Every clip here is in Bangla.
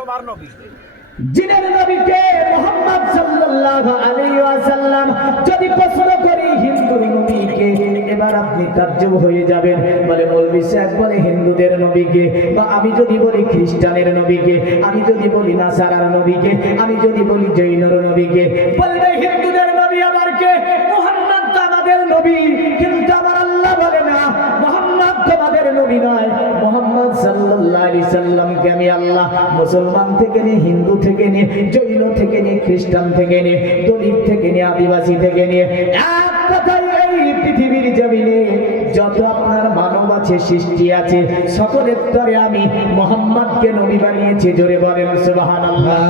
সবার নবী জিনের নবীকে মুহাম্মদ সাল্লাল্লাহু আলাইহি ওয়াসাল্লাম যদি প্রশ্ন করি হিন্দুর নবীকে, এবার আপনি তাজ্জব হয়ে যাবেন। বলে মৌলভী সাহেব বলে হিন্দুদের নবীকে, বা আমি যদি বলি খ্রিস্টানের নবীকে, আমি যদি বলি নাসারার নবীকে, আমি যদি বলি জৈনর নবীকে, বলবে হিন্দুদের নবী আবার কে? মুহাম্মদ তো আমাদের নবী, কিন্তু আমার আল্লাহ বলে না মুহাম্মদ তোমাদের নবী নয়, মুহাম্মদ সাল্লাল্লাহু আলাইহি সাল্লামকে আমি আল্লাহ মুসলমান থেকে নিয়ে, হিন্দু থেকে নিয়ে, জৈন থেকে নিয়ে, খ্রিস্টান থেকে নিয়ে, দলিত থেকে নিয়ে, আদিবাসী থেকে নিয়ে, এক কথায় এই পৃথিবীর জমিনে যত আপনার মানব আছে, সৃষ্টি আছে, সকলের তরে আমি মুহাম্মদকে নবী বানিয়েছি। জোরে বলেন সুবহানাল্লাহ।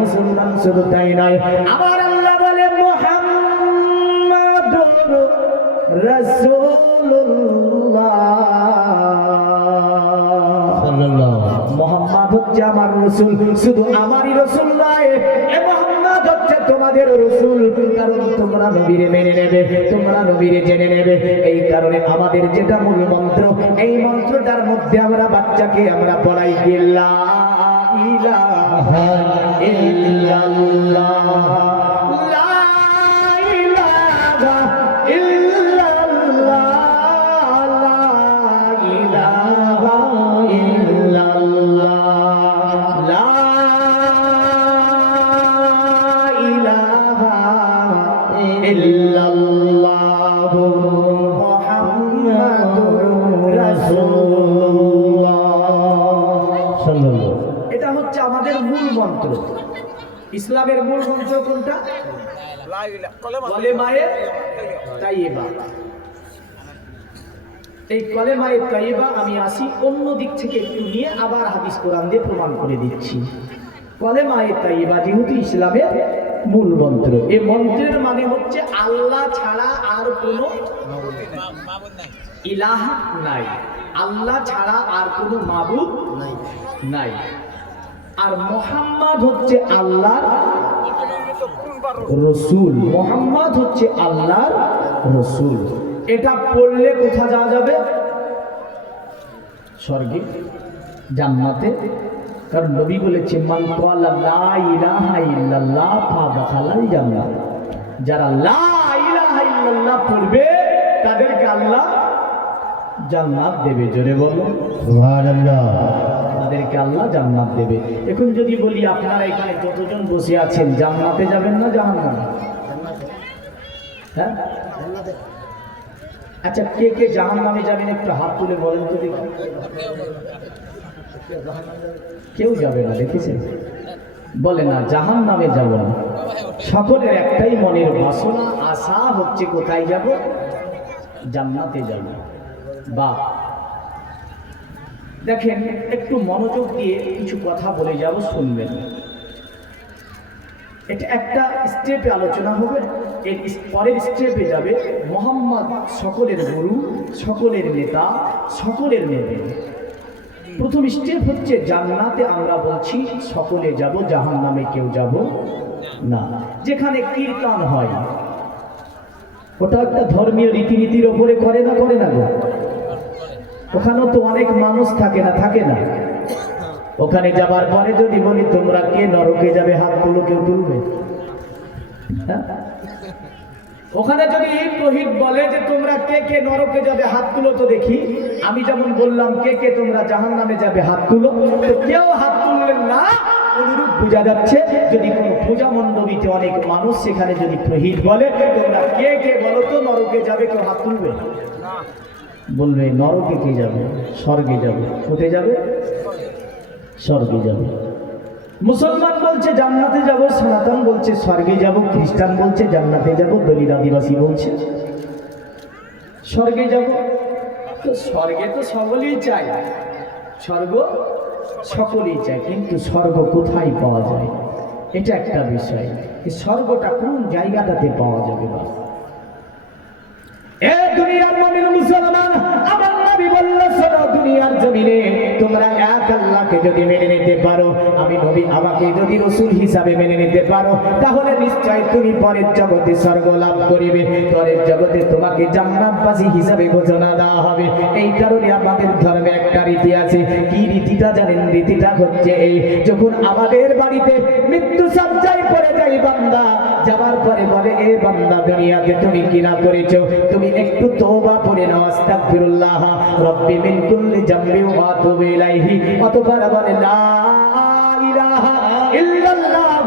মুসলমান শুধু তাই নয়, আমার আল্লাহ বলে মুহাম্মাদুর রাসূলুল্লাহ, মুহাম্মদ হচ্ছে আমার রাসূল। শুধু আমারই রাসূল নয়, এ মুহাম্মদ হচ্ছে তোমাদের রাসূল। কারণ তোমরা নবীরে মেনে নেবে, তোমরা নবীরে জেনে নেবে। এই কারণে আমাদের যেটা মূল মন্ত্র, এই মন্ত্রটার মধ্যে আমরা বাচ্চাকে আমরা পড়াই লা ইলাহা ইল্লাল্লাহ, লা ইলাহা ইল্লাল্লাহ, লা ইলাহা ইল্লাল্লাহ, লা ইলাহা ইল্লাল্লাহ, মুহাম্মাদুর রাসূলুল্লাহ সাল্লাল্লাহু। এটা হচ্ছে আমাদের মূল মন্ত্র। ইসলামের মূল মন্ত্র কোনটা? কলেমায়ে তাইয়্যিবা। এই কলেমায়ে তাইয়্যিবা আমি আসি অন্য দিক থেকে একটু নিয়ে আবার হাদিস কোরআন দিয়ে প্রমাণ করে দিচ্ছি। কলেমায়ে তাইয়্যিবা যেহেতু ইসলামের মূল মন্ত্র, এই মন্ত্রের মানে হচ্ছে আল্লাহ ছাড়া আর কোনো ইলাহা নাই, আল্লাহ ছাড়া আর কোনো মাবুদ নাই। আর মুহাম্মদ হচ্ছে আল্লাহর রাসূল, মুহাম্মদ হচ্ছে আল্লাহর রাসূল। এটা পড়লে কোথা যাওয়া যাবে? স্বর্গে, জান্নাতে। কারণ নবী বলেছে মান ক্বালা লা ইলাহা ইল্লাল্লাহ ফাদাখালাল জান্নাহ, যারা লা ইলাহা ইল্লাল্লাহ পড়বে তাদেরকে আল্লাহ জান্নাত দেবে। জোরে বলো সুবহানাল্লাহ। তাদেরকে আল্লাহ জান্নাত দেবে। এখন যদি বলি আপনারা এখানে যতজন বসে আছেন জান্নাতে যাবেন না জাহান্নামে? হ্যাঁ, আচ্ছা কে কে জাহান্নামে যাবেন একটু হাত তুলে বলেন তো দেখি। কেউ যাবে না, দেখেছেন? বলে না জাহান্নামে যাব না। সকলের একটাই মনের বাসনা, আশা হচ্ছে কোথায় যাব? জান্নাতে যাব। বা দেখেন একটু মনোযোগ দিয়ে কিছু কথা বলে যাব, শুনবেন। এটা একটা স্টেপে আলোচনা হবে, এর পরের স্টেপে যাবে মুহাম্মদ সকলের গুরু, সকলের নেতা, সকলের নেতা। প্রথম স্টেপ হচ্ছে জান্নাতে আমরা বলছি সকলে যাব, জাহান্নামে কেউ যাব না। যেখানে কীর্তন হয় ওটা একটা ধর্মীয় রীতিনীতির ওপরে করে না গো? ওখানেও তো অনেক মানুষ থাকে না, থাকে না? ওখানে যাবার পরে যদি বলি তোমরা কে নরকে যাবে, হাত তুলো, কেউ তুলবে? হ্যাঁ, ওখানে যদি তৌহিদ বলে যে তোমরা কে কে নরকে যাবে হাত তুলো তো দেখি, আমি যেমন বললাম কে কে তোমরা জাহান্নামে যাবে হাত তুলো, তো কেউ হাত তুললেন না। অনুরূপ বোঝা যাচ্ছে যদি কোনো পূজা মণ্ডপীতে অনেক মানুষ, সেখানে যদি তৌহিদ বলে তোমরা কে কে বলো তো নরকে যাবে, কেউ হাত তুলবে? বলবে নরকে কে যাবে? স্বর্গে যাবে। কোথায় যাবে? স্বর্গে যাবে। মুসলমান বলছে জান্নাতে যাব, সনাতন বলছে স্বর্গে যাব, খ্রিস্টান বলছে জান্নাতে যাব, দলিত আদিবাসী বলছে স্বর্গে যাব। তো স্বর্গে তো সকলেই চায়, স্বর্গ সকলেই চায়, কিন্তু স্বর্গ কোথায় পাওয়া যায় এটা একটা বিষয়। এই স্বর্গটা কোন জায়গাটাতে পাওয়া যাবে? এ দুনিয়ার মুমিন মুসলমান, আমার নবী বলল শোনো, দুনিয়ার জমিনে তোমরা এক আল্লাহকে আমাকে যদি মেনে নিতে পারো, আমি নবী আমাকে যদি রাসূল হিসাবে মেনে নিতে পারো, তাহলে নিশ্চয় তুমি পরের জগতে স্বর্গ লাভ করিবে, পরের জগতে তোমাকে জান্নাতবাসী হিসাবে ঘোষণা দেওয়া হবে। এই কারণে আমাদের ধর্মে একটা রীতি আছে। কি রীতিটা জানেন? রীতিটা হচ্ছে এই, যখন আমাদের বাড়িতে মৃত্যু সজ্জায় পড়ে যায় বান্দা, যাবার পরে বলে এ বান্দা দুনিয়াতে তুমি কি না করেছো, তুমি একটু তওবা পড়ে নাও, আস্তাগফিরুল্লাহ রাব্বি মিন কুল্লি জামবি ওয়া আতুবু ইলাইহি, অতঃপর বলে লা ইলাহা ইল্লাল্লাহ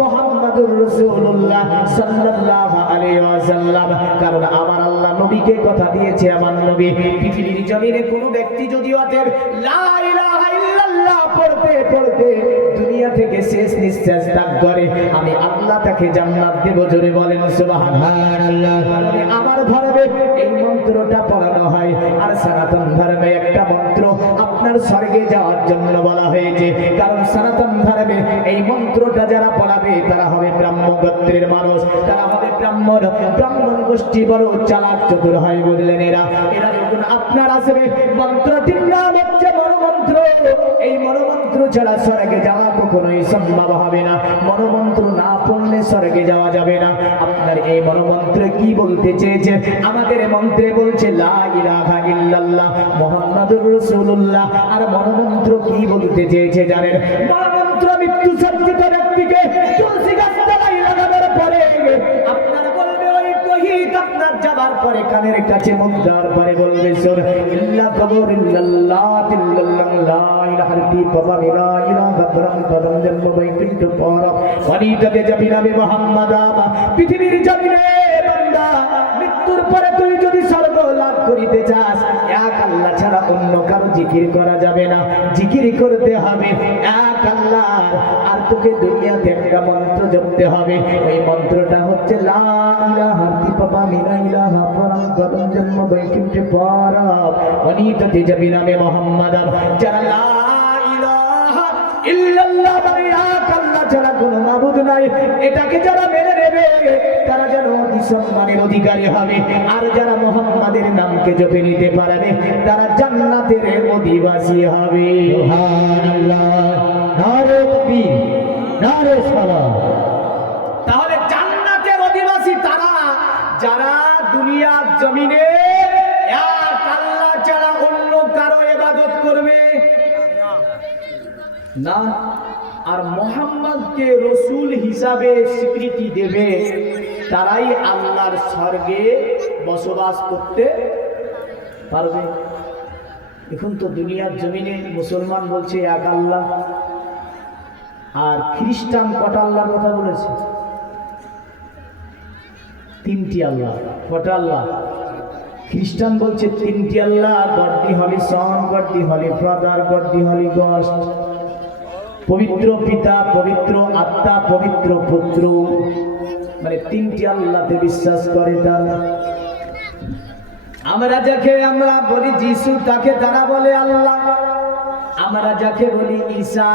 মুহাম্মাদুর রাসূলুল্লাহ সাল্লাল্লাহু আলাইহি ওয়াসাল্লাম। কারণ আমার আল্লাহ নবীকে কথা দিয়েছে, আমার নবী পৃথিবীর জমিনে কোনো ব্যক্তি যদি অতএব লা ইলাহা ইল্লাল্লাহ পড়তে পড়তে দুনিয়া থেকে শেষ নিঃশ্বাস ত্যাগ করে, আমি আল্লাহ তাকে জান্নাত দেব। জোরে বলেন সুবহানাল্লাহ। আমার ধর্মে এই মন্ত্রটা পড়ানো হয়। আর সনাতন ধর্মে একটা মন্ত্র আপনার স্বর্গে যাওয়ার জন্য বলা হয়েছে, কারণ সনাতন ধর্মে এই মন্ত্রটা যারা পড়াবে তারা হবে ব্রাহ্ম গোত্রের মানুষ, তারা হবে ব্রাহ্মণ গোষ্ঠী, বড় চালাক চতুর হয়, বুঝলেন? এরা যখন আপনার আসবে, মন্ত্রটির নাম হচ্ছে মনোমন্ত্র। এই মনোমন্ত্র ছাড়া স্বর্গে যাওয়া কখনোই সম্ভব হবে না। মনোমন্ত্র না পড়লে স্বর্গে যাওয়া যাবে না। আপনার এই মনোমন্ত্র কি বলতে চেয়েছে? আমাদের মন্ত্রে বলছে লা ইলাহা ইল্লাল্লাহ মুহাম্মাদুর রাসূলুল্লাহ। আর মনোমন্ত্র কি বলতে চেয়েছে জানেন? মনোমন্ত্র মৃত্যু সজ্জিত ব্যক্তিকে তুলসী গাছ তলায় লাগানোর পরে আপনার বলবে ওই তৌহিদ, আপনার যাবার পরে কানের কাছে মুদ্রার পরে বলবে সুর ইল্লা কবর ইল্লাল্লাহ ইল্লাল্লাহ লা ইলাহা ইল্লাল্লাহ লা ইলাহা পরম জন্ম বৈকুণ্ঠ পর ওয়ানিটাতে যাবি নবী মুহাম্মদ। পৃথিবীর জমিনে বান্দা মৃত্যুর পরে তুই যদি স্বর্গ লাভ করিতে চাস, এক আল্লাহ ছাড়া অন্য কারো জিকির করা যাবে না, জিকির করতে হবে এক আল্লাহ। আর তোকে দুনিয়াতে একটা মন্ত্র জপতে হবে, ওই মন্ত্রটা হচ্ছে লা ইলাহা ইল্লাল্লাহ পরম জন্ম বৈকুণ্ঠ পর ওয়ানিটাতে যাবি নবী মুহাম্মদ। যারা লা ইলাহা ইল্লাল্লাহ মানে এক আল্লাহ ছাড়া কোনো মাবুদ নাই, এটাকে যারা মেনে নেবে তারা যেন অতি সম্মানের অধিকারী হবে। আর যারা মুহাম্মাদের নামকে জপে নিতে পারবে তারা জান্নাতের অধিবাসী হবে। সুবহানাল্লাহ, নারে তাকবীর, নারে সালাত। তাহলে জান্নাতের অধিবাসী তারা যারা দুনিয়ার জমিনে এক আল্লাহ ছাড়া অন্য কারো ইবাদত করবে না, আর মুহাম্মদকে রাসূল হিসাবে স্বীকৃতি দেবে, তারাই আল্লাহর স্বর্গে বসবাস করতে পারবে। এখন তো দুনিয়ার জমিনে মুসলমান বলছে এক আল্লাহ, আর খ্রিস্টান কটা আল্লাহর কথা বলেছে? তিনটি আল্লাহ। কটা আল্লাহ? খ্রিস্টান বলছে তিনটি আল্লাহ, গড দি হলি সন, গড দি হলি ফাদার, গড দি হলি গস্ট। পবিত্র পিতা, পবিত্র আত্মা, পবিত্র পুত্র, মানে তিনটি আল্লাহতে বিশ্বাস করে তারা। আমরা যাকে আমরা বলি যিশু, তাকে তারা বলে আল্লাহ। আমরা যাকে বলি ঈসা,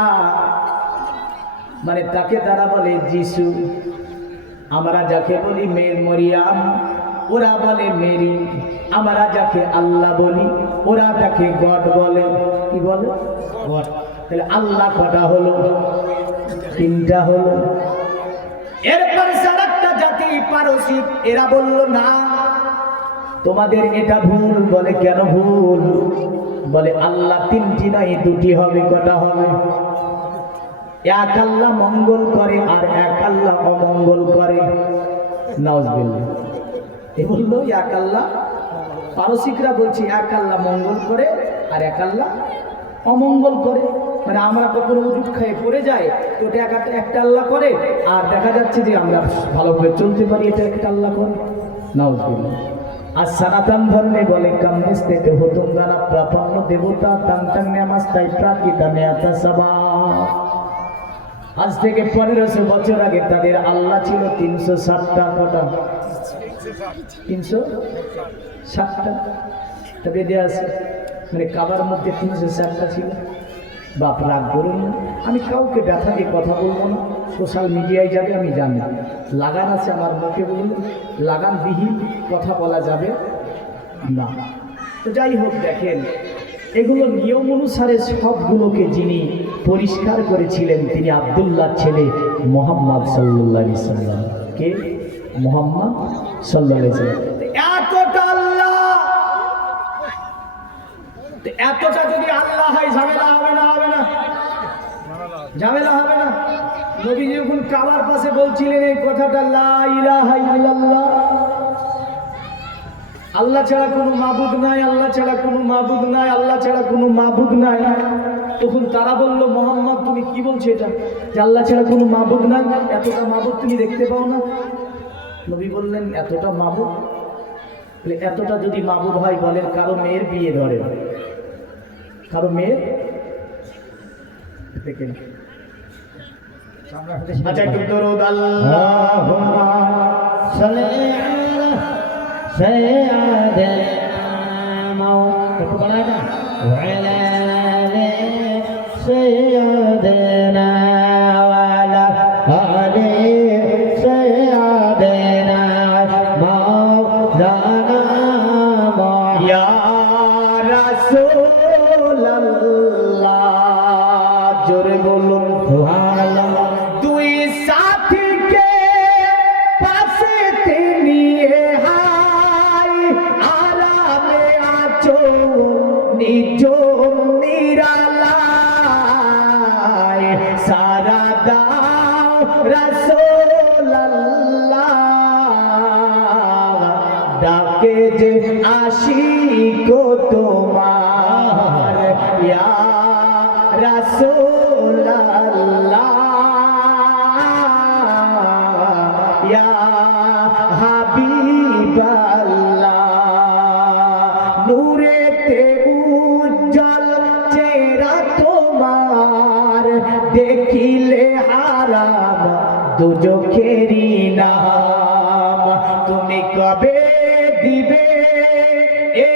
মানে তাকে তারা বলে যিশু। আমরা যাকে বলি মরিয়াম, ওরা বলে মেরি। আমরা যাকে আল্লাহ বলি, ওরা তাকে গড বলে। কি বলে? গড। তাহলে আল্লাহ কটা হলো? তিনটা হলো। এরপর সারাটা জাতি পারসিক, এরা বলল না তোমাদের এটা ভুল। বলে কেন ভুল? বলে আল্লাহ তিনটি নয়, দুটি হবে। কটা হবে? এক আল্লাহ মঙ্গল করে আর এক আল্লাহ অমঙ্গল করে। নাউজুবিল্লাহ। এ বললো এক আল্লাহ। পারসিকরা বলছে এক আল্লাহ মঙ্গল করে আর এক আল্লাহ অমঙ্গল করে। মানে আমরা কখনো উজুট খেয়ে পড়ে যাই তো একটা আল্লাহ করে, আর দেখা যাচ্ছে যে আমরা ভালোভাবে চলতে পারি, এটা একটা আল্লাহ করে। নাউজুবিল্লাহ। আর সনাতন ধর্মে বলে কামনিস্তে হতুম গানা প্রাপন্ন দেবতা তান্তাং নামাস্তাই প্রাকৃতা নেয়াতা সবা। আজ থেকে 1500 বছর আগে তাদের আল্লাহ ছিল 360টা। কটা? 360টা। তবে দেয়া আছে মানে কাবার মধ্যে 360টা ছিল। বাপ রাগ করুন না, আমি কাউকে ব্যথা দিয়ে কথা বলবো না, সোশ্যাল মিডিয়ায় যাবে আমি জানি। লাগান আছে আমার মুখে, বলুন লাগানবিহীন কথা বলা যাবে না। তো যাই হোক, দেখেন এগুলো নিয়ম অনুসারে সবগুলোকে যিনি পরিষ্কার করেছিলেন তিনি আব্দুল্লাহর ছেলে মোহাম্মদ সাল্লাল্লাহু আলাইহি সাল্লাম। কে? মোহাম্মদ সাল্লাল্লাহু আলাইহি সাল্লাম। এতটা আল্লাহ, এতটা যদি আল্লাহ হয় ঝামেলা হবে না? হবে না? ঝামেলা হবে না? নবী যখন কাবার পাশে বলছিলেন এই কথাটা, লা ইলাহা ইল্লাল্লাহ, আল্লাহ ছাড়া কোনো মাবুদ নাই, আল্লাহ ছাড়া কোনো মাবুদ নাই, আল্লাহ ছাড়া কোনো মাবুদ নাই, তখন তারা বলল, মোহাম্মদ তুমি কি বলছো এটা, যে আল্লাহ ছাড়া কোনো মাবুদ নাই, এতটা মাবুদ তুমি দেখতে পাও না? নবী বললেন এতটা মাবুদ, এতটা যদি মাবুদ হয় বলেন কারো মেয়ের বিয়ে ধরে, কারো মেয়ের দেখেন। আচ্ছা একটু দরুদ আল্লাহুম্মা সাল্লি আলা সাইয়্যিদিনা মাওলানা ওয়া আলা আলি সাইয়্যিদিনা ওয়া আলা আলি সাইয়্যিদিনা মাওলানা ইয়া রাসূলুল্লাহ। জোরে বলুন সুবহানাল্লাহ। দুই সাথীকে পাশেতে নিয়ে হাই আরামে আছো নিজ নিরালায়, সারা দাও রাসূলুল্লাহ, ডাকে যে আশিক তোমার ইয়া রাসূলুল্লাহ ইয়া হাবিবাল্লাহ। নূরেতে উজ্জ্বল চেহারা তোমার, দেখিলে হারাম দুজখেরি নাম। তুমি কবে দিবে এ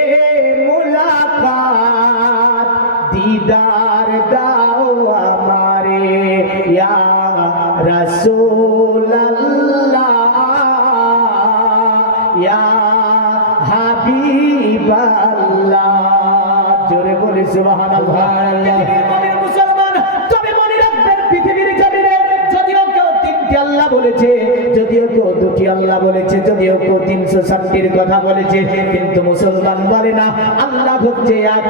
মুলাকাত, দিদার দাও আমারে ইয়া রাসূলুল্লাহ ইয়া হাবিবাল্লাহ। জোরে বলি সুবহানাল্লাহ। মুসলমান তবে মনে রাখবেন পৃথিবীর জমিনে যদিও কেউ তিনটি আল্লাহ বলেছে, যদিও কেউ দুটি আল্লাহ বলেছে, যদিও কেউ 360টির কথা বলেছে, কিন্তু মুসলমান বলে না আল্লাহ হচ্ছে এক,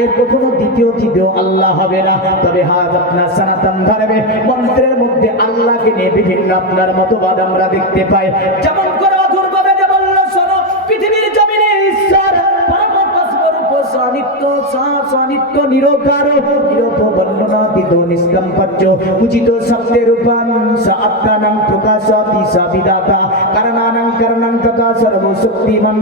এর কখনো দ্বিতীয় তৃতীয় আল্লাহ হবে না। তবে হাজ আপনার সনাতন ধর্মে মন্ত্রের মধ্যে আল্লাহকে নিয়ে বিভিন্ন আপনার মতবাদ আমরা দেখতে পাই। যেমন করে অধুরভাবে যে বলল, শোনো পৃথিবীর জমিনে ঈশ্বর সানিত্য সানিত্য নিরকার নিরপ বর্ণনাতীত নিষ্কম্পাচ্য উচিত শব্দের রূপান সাত্তানাং প্রকাশাতি সাবিদাতা কারণানাং কারণাং তথা সর্বশক্তিমান।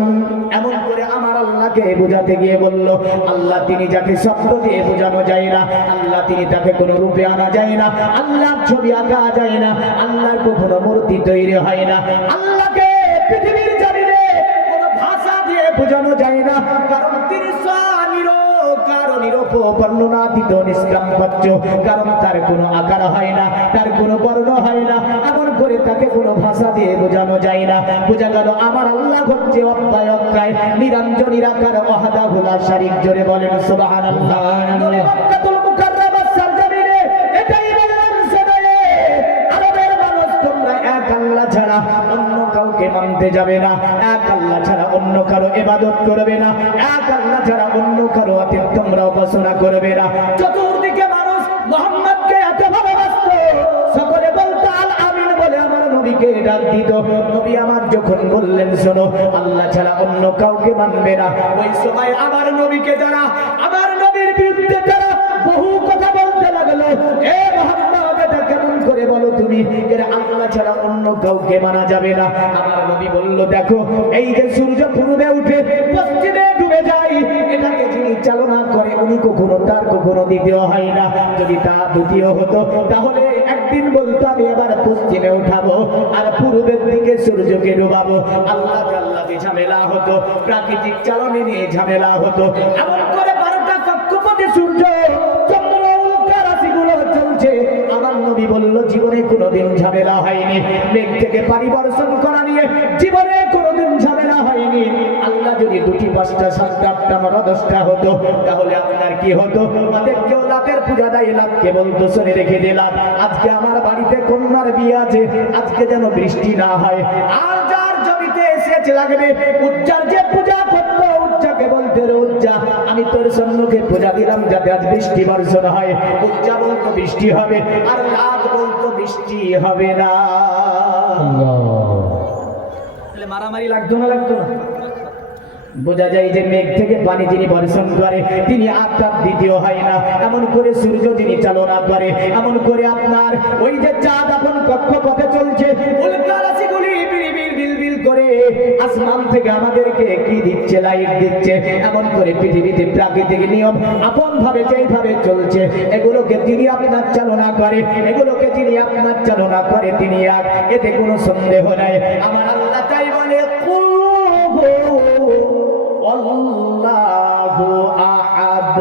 এমন করে আমার আল্লাহকে বোঝাতে গিয়ে বলল, আল্লাহ তিনি যাকে শব্দ দিয়ে বোঝানো যায় না, আল্লাহ তিনি তাকে কোনো রূপে আনা যায় না, আল্লাহর ছবি আঁকা যায় না, আল্লাহর কখনো মূর্তি তৈরি হয় না, আল্লাহকে পৃথিবীর জমিনে কোনো ভাষা দিয়ে বোঝানো যায় না, কারণ তিনি বর্ণনাতীত নিষ্কম্পাচ্য, কারণ তার কোনো আকার হয় না, তার কোনো বর্ণ হয় না, এমন করে তাকে কোনো ভাষা দিয়ে বোঝানো যায় না। বোঝা গেল আমার আল্লাহ হচ্ছে অক্ষয় অক্ষয় নিরঞ্জন নিরাকার ওয়াহদাহু লা শারীক। জোরে বলেন সুবহানাল্লাহ। মক্কাতুল মুকাররমার সরজমিনে এটাই বললেন, শোনে আরবের মানুষ তোমরা এক আল্লাহ ছাড়া অন্য কাউকে মানতে যাবে না, এক আল্লাহ ছাড়া অন্য কারো ইবাদত করবে না, এক আল্লাহ ছাড়া অন্য কারো আতিথ্য তোমরা উপাসনা করবে না। চতুর্দিকে মানুষ মুহাম্মদকে এত ভালোবাসত, সকলে বলতো আল আমিন বলে আমার নবীকে ডাক দিত। নবী আমার যখন বললেন শোনো আল্লাহ ছাড়া অন্য কাউকে মানবে না, ওই সময় আমার নবীকে যারা আমার নবীর বিরুদ্ধে যারা বহু কথা বলতে লাগলো, এ মুহাম্মদ এটা কেমন করে বলো তুমি, এর আল্লাহ ছাড়া অন্য কাউকে মানা যাবে না। আমার নবী বলল, দেখো এই যে সূর্য পূর্বে উঠে পশ্চিমে ডুবে যায়, এটাকে যিনি চালনা করে উনি কখনো তার কখনো দ্বিতীয় হয় না। যদি তা দ্বিতীয় হতো তাহলে একদিন বলতো আমি এবার পশ্চিমে উঠাবো আর পূর্বের দিকে সূর্যকে ডুবাবো। আল্লাহ আল্লাহকে ঝামেলা হতো, প্রাকৃতিক চালনে নিয়ে ঝামেলা হতো। এমন করে 12টা কক্ষপথে সূর্য চন্দ্র উল্কা রাশিগুলো চলছে, আমার নবী বলল জীবনে কোনোদিন ঝামেলা হয়নি। মেঘ থেকে পানি বর্ষণ করা নিয়ে জীবনে কোনোদিন ঝামেলা হয়নি। আল্লাহ যদি 2টি 5টা 7টা 8টা 9টা 10টা হতো, তাহলে আপনার কি হতো? আমাদেরকেও লাখের পূজা দেয়, লাখকে বলতো শুনে রেখে দিলাম। আজকে আমার বাড়িতে কন্যার বিয়ে আছে, আজকে যেন বৃষ্টি না হয়। আর যার জমিতে সেচ লাগবে, উজ্জার যে পূজা করতো, উজ্জাকে বলতে রে উজ্জা, আমি তোর সম্মুখে পূজা দিলাম যাতে আজ বৃষ্টি বর্ষণ হয়। উজ্জা বলতো বৃষ্টি হবে, আর লাখ বলতো বৃষ্টি হবে না। তাহলে মারামারি লাগতো না, লাগতো না? বোঝা যায় যে মেঘ থেকে পানি যিনি বর্ষণ করে তিনি আত্মার দ্বিতীয় হয় না। এমন করে সূর্য যিনি চালনা করে, এমন করে আপনার ওই যে চাঁদ এখন কক্ষপথে চলছে, উল্কা রাশিগুলি বিল বিল বিল করে আসমান থেকে আমাদেরকে কি দিচ্ছে? লাইট দিচ্ছে। এমন করে পৃথিবীতে প্রাকৃতিক নিয়ম আপন ভাবে যেইভাবে চলছে, এগুলোকে যিনি আপনার চালনা করে, এগুলোকে যিনি আপনার চালনা করে তিনি এক, এতে কোনো সন্দেহ নাই। আমার আল্লাহ তাই বলে, আল্লাহু আহাদ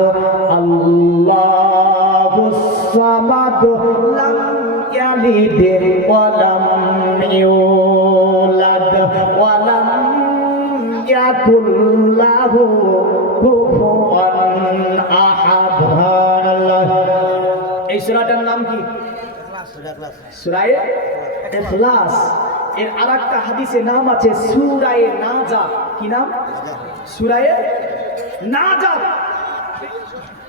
আল্লাহুস সামাদ লাম ইয়ালিদ ওয়া লাম ইউলাদ ওয়া লাম ইয়াকুল লাহু কুফুয়ান আহাদ। এই সূরাটার নাম কি? সূরা ইখলাস। এর আরেকটা হাদিসে নাম আছে সূরা নাজাত। কি নাম? সূরা নাজাত।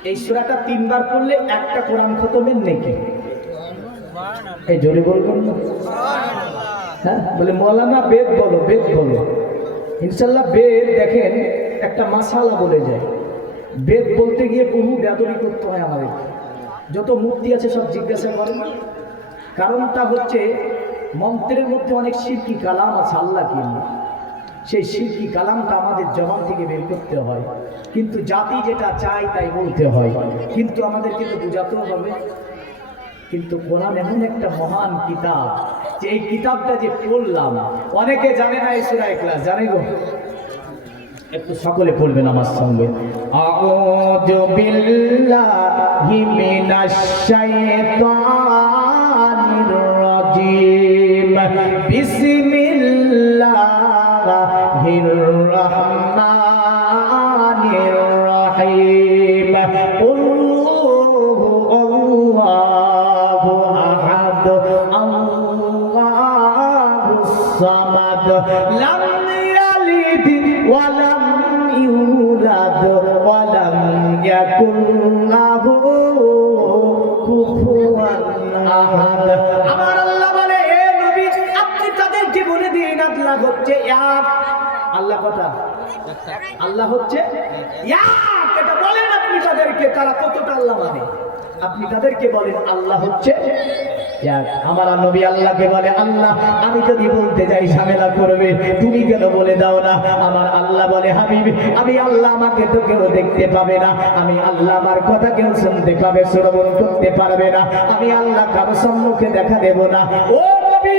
এই সূরাটা 3 বার পড়লে একটা কোরআন খতমের নেকি। এই জোরে বলবেন না? হ্যাঁ, বলে মাওলানা বেদ বলো, বেদ বলো। ইনশাআল্লাহ বেদ দেখেন একটা মাসালা বলে যায়। বেদ বলতে গিয়ে বহু বেদবি করতে হয় আমাদের। যত মুক্তি আছে সব জিজ্ঞাসা করেন। কারণটা হচ্ছে মন্ত্রের মধ্যে অনেক শিরকি কালাম আছে আল্লাহ কি, সেই শিরকি কালামটা আমাদের জবান থেকে বের করতে হয়, কিন্তু জাতি যেটা চায় তাই বলতে হয়, কিন্তু আমাদেরকে তো বোঝাতেও হবে। কিন্তু কোরআন এমন একটা মহান কিতাব যে এই কিতাবটা যে পড়লাম, অনেকে জানে না এই সূরা ইখলাস, জানে গো? একটু সকলে পড়বেন আমার সঙ্গে। আউযু বিল্লাহি মিনাশ শাইতানির রাজিম, বিসমিল্লাহির রহমানির রহিম। আল্লাহু আহাদ আল্লাহুস সামাদ লাম ইয়ালিদ ওয়া লাম ইউলাদ ওয়া লাম ইয়াকুল লাহু কুফুয়ান আহাদ। আমার আল্লাহ বলে, হে নবী আপনি তাদেরকে বলে দিন আল্লাহ হচ্ছে এক। আল্লাহ কথা, আল্লাহ হচ্ছে এক, এটা বলেন আপনি তাদেরকে। তারা কতটা আল্লাহ মানে আপনি তাদেরকে বলেন আল্লাহ হচ্ছে এক। আমার নবী আল্লাহকে বলে, আল্লাহ আমি যদি বলতে যাই ঝামেলা করবে, তুমি কেন বলে দাও না? আমার আল্লাহ বলে, হাবিব আমি আল্লাহ, আমাকে তো কেউ দেখতে পাবে না, আমি আল্লাহ আমার কথা কেউ শুনতে পাবে, শ্রবণ করতে পারবে না, আমি আল্লাহ কারো সম্মুখে দেখা দেব না। ও নবী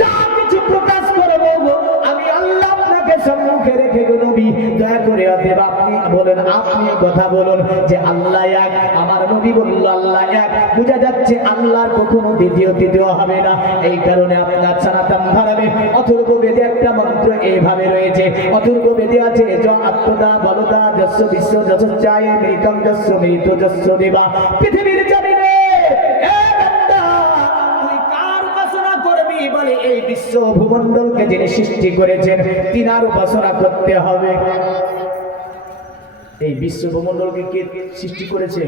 যা কিছু প্রকাশ করবো আমি আল্লাহ আপনাকে সম্মুখে রেখে গো নবী, দয়া করে অতএব আপনি বলেন, আপনি কথা বলুন যে আল্লাহ এক। আমার নবী বলল আল্লাহ এক, বোঝা যাচ্ছে আল্লাহর কখনো দ্বিতীয় তৃতীয় হবে না। এই কারণে আপনার সনাতন ধর্মে অথর্ব বেদে একটা মন্ত্র এইভাবে রয়েছে। অথর্ব বেদে আছে য আত্মদা বলদা যস্য বিশ্ব যশস্যায় মৃতং যস্য মৃত যস্য দেবা। পৃথিবীর জমিনে বলে এই বিশ্ব ভূমণ্ডলকে যিনি সৃষ্টি করেছেন তিনার উপাসনা করতে হবে। এই বিশ্ব ভূমণ্ডলকে কে সৃষ্টি করেছে?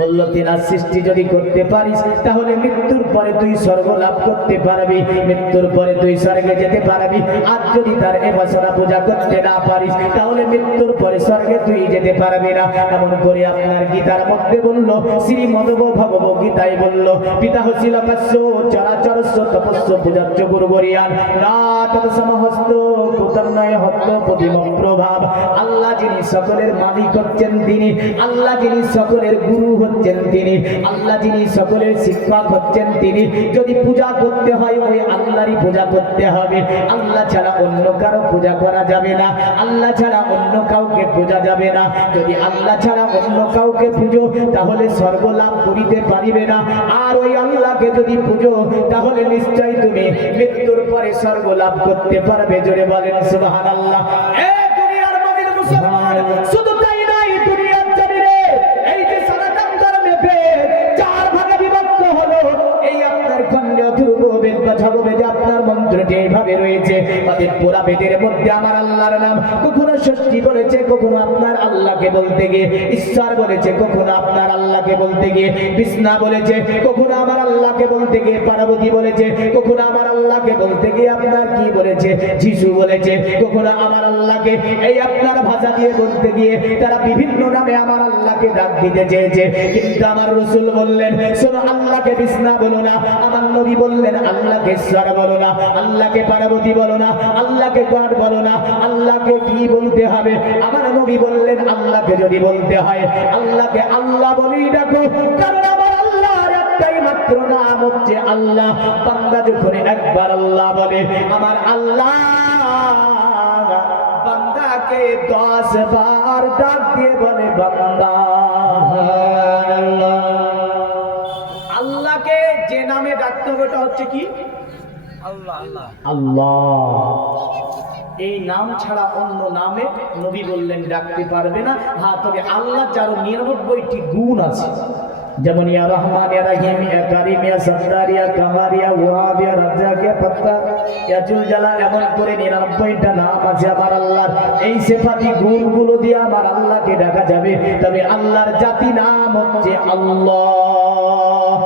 বলল তিনার সৃষ্টি যদি করতে পারিস তাহলে মৃত্যুর পরে তুই স্বর্গ লাভ করতে পারবি, মৃত্যুর পরে তুই স্বর্গে যেতে পারবি। আর যদি তার উপাসনা পূজা করতে না পারিস তাহলে মৃত্যুর পরে স্বর্গে তুই যেতে পারবি না। এমন করে আপনার গীতার মধ্যে বলল, শ্রীমদ্ ভগবত গীতায় বলল, পিতা হছিল কাশ্য চরাচরস্য তপস্য পূজাচ্য গুরুবরিয়ান না তৎসমহস্ত কুতন্নয় হস্ত প্রতিমম প্রভাব। আল্লাহ যিনি সকলের মালিক হচ্ছেন তিনি, আল্লাহ যিনি সকলের গুরু হচ্ছেন তিনি, আল্লাহ যিনি সকলের শিক্ষক হচ্ছেন তিনি। যদি পূজা করতে হয় ওই আল্লাহরই পূজা করতে হবে, আল্লাহ ছাড়া অন্য কারো পূজা করা যাবে না, আল্লাহ ছাড়া অন্য কাউকে পূজা যাবে না। যদি আল্লাহ ছাড়া অন্য কাউকে পুজো তাহলে স্বর্গ লাভ করিতে পারিবে না, আর ওই আল্লাহকে যদি পুজো তাহলে নিশ্চয় তুমি মৃত্যুর পরে স্বর্গ লাভ করতে পারবে। জোরে বলেন সুবহানাল্লাহ। দুনিয়ার মদিনা মুসলমান, শুধু তাই নয়, দুনিয়ার জমিনে এই যে সনাতন ধর্মে চার ভাগে বিভক্ত হলো, এই আপনার খণ্ড ধ্রুব বেদ বা ঝগবেদে আপনার মন্ত্রটি এইভাবে রয়েছে। তাদের পুরা বেদের মধ্যে আমার আল্লাহর নাম কখনো ষষ্ঠী বলেছে, কখনো আপনার আল্লাহকে বলতে গিয়ে ঈশ্বর বলেছে, কখনো আপনার আল্লাহকে বলতে গিয়ে বিষ্ণা বলেছে, কখনো আমার আল্লাহকে বলতে গিয়ে পার্বতী বলেছে, কখনো আমার আল্লাহকে বলতে গিয়ে আপনার কি বলেছে যিশু বলেছে, কখনো আমার আল্লাহকে এই আপনার ভাষা দিয়ে বলতে গিয়ে তারা বিভিন্ন নামে আমার আল্লাহকে ডাক দিতে চেয়েছে। কিন্তু আমার রাসূল বললেন, শোনো, আল্লাহকে বিষ্ণা বলো না। আমার নবী বললেন, আল্লাহকে ঈশ্বর বলো না, আল্লাহকে পার্বতী বলো না, আল্লাহকে গড বলো না, আল্লাহকে কি বলতে হবে? আমার নবী বললেন, আল্লাহকে যদি বলতে হয় আল্লাহকে আল্লাহ বলেই ডাকো, কারণ আমার আল্লাহর একটাই মাত্র নাম হচ্ছে আল্লাহ। বান্দা যখন একবার আল্লাহ বলে, আমার আল্লাহ বান্দাকে 10 বার ডাক দিয়ে বলে বান্দা। আল্লাহকে যে নামে ডাকতে হবে ওটা হচ্ছে কি? আল্লাহ। আল্লাহ এই নাম ছাড়া অন্য নামে নবী বললেন ডাকতে পারবে না। হ্যাঁ, তবে আল্লাহ যার 99টি গুণ আছে, যেমন ইয়া রহমান, ইয়া রহিম, ইয়া কারিম, ইয়া সত্তার, ইয়া কাহার, ইয়া ওয়াহাব, ইয়া রাজ্জাক, ইয়া ফাত্তার, ইয়া জুল জালাল, এমন করে 99টা নাম আছে আমার আল্লাহর। এই সিফাতি গুণগুলো দিয়ে আমার আল্লাহকে ডাকা যাবে। তবে আল্লাহর জাতি নাম হচ্ছে আল্লাহ।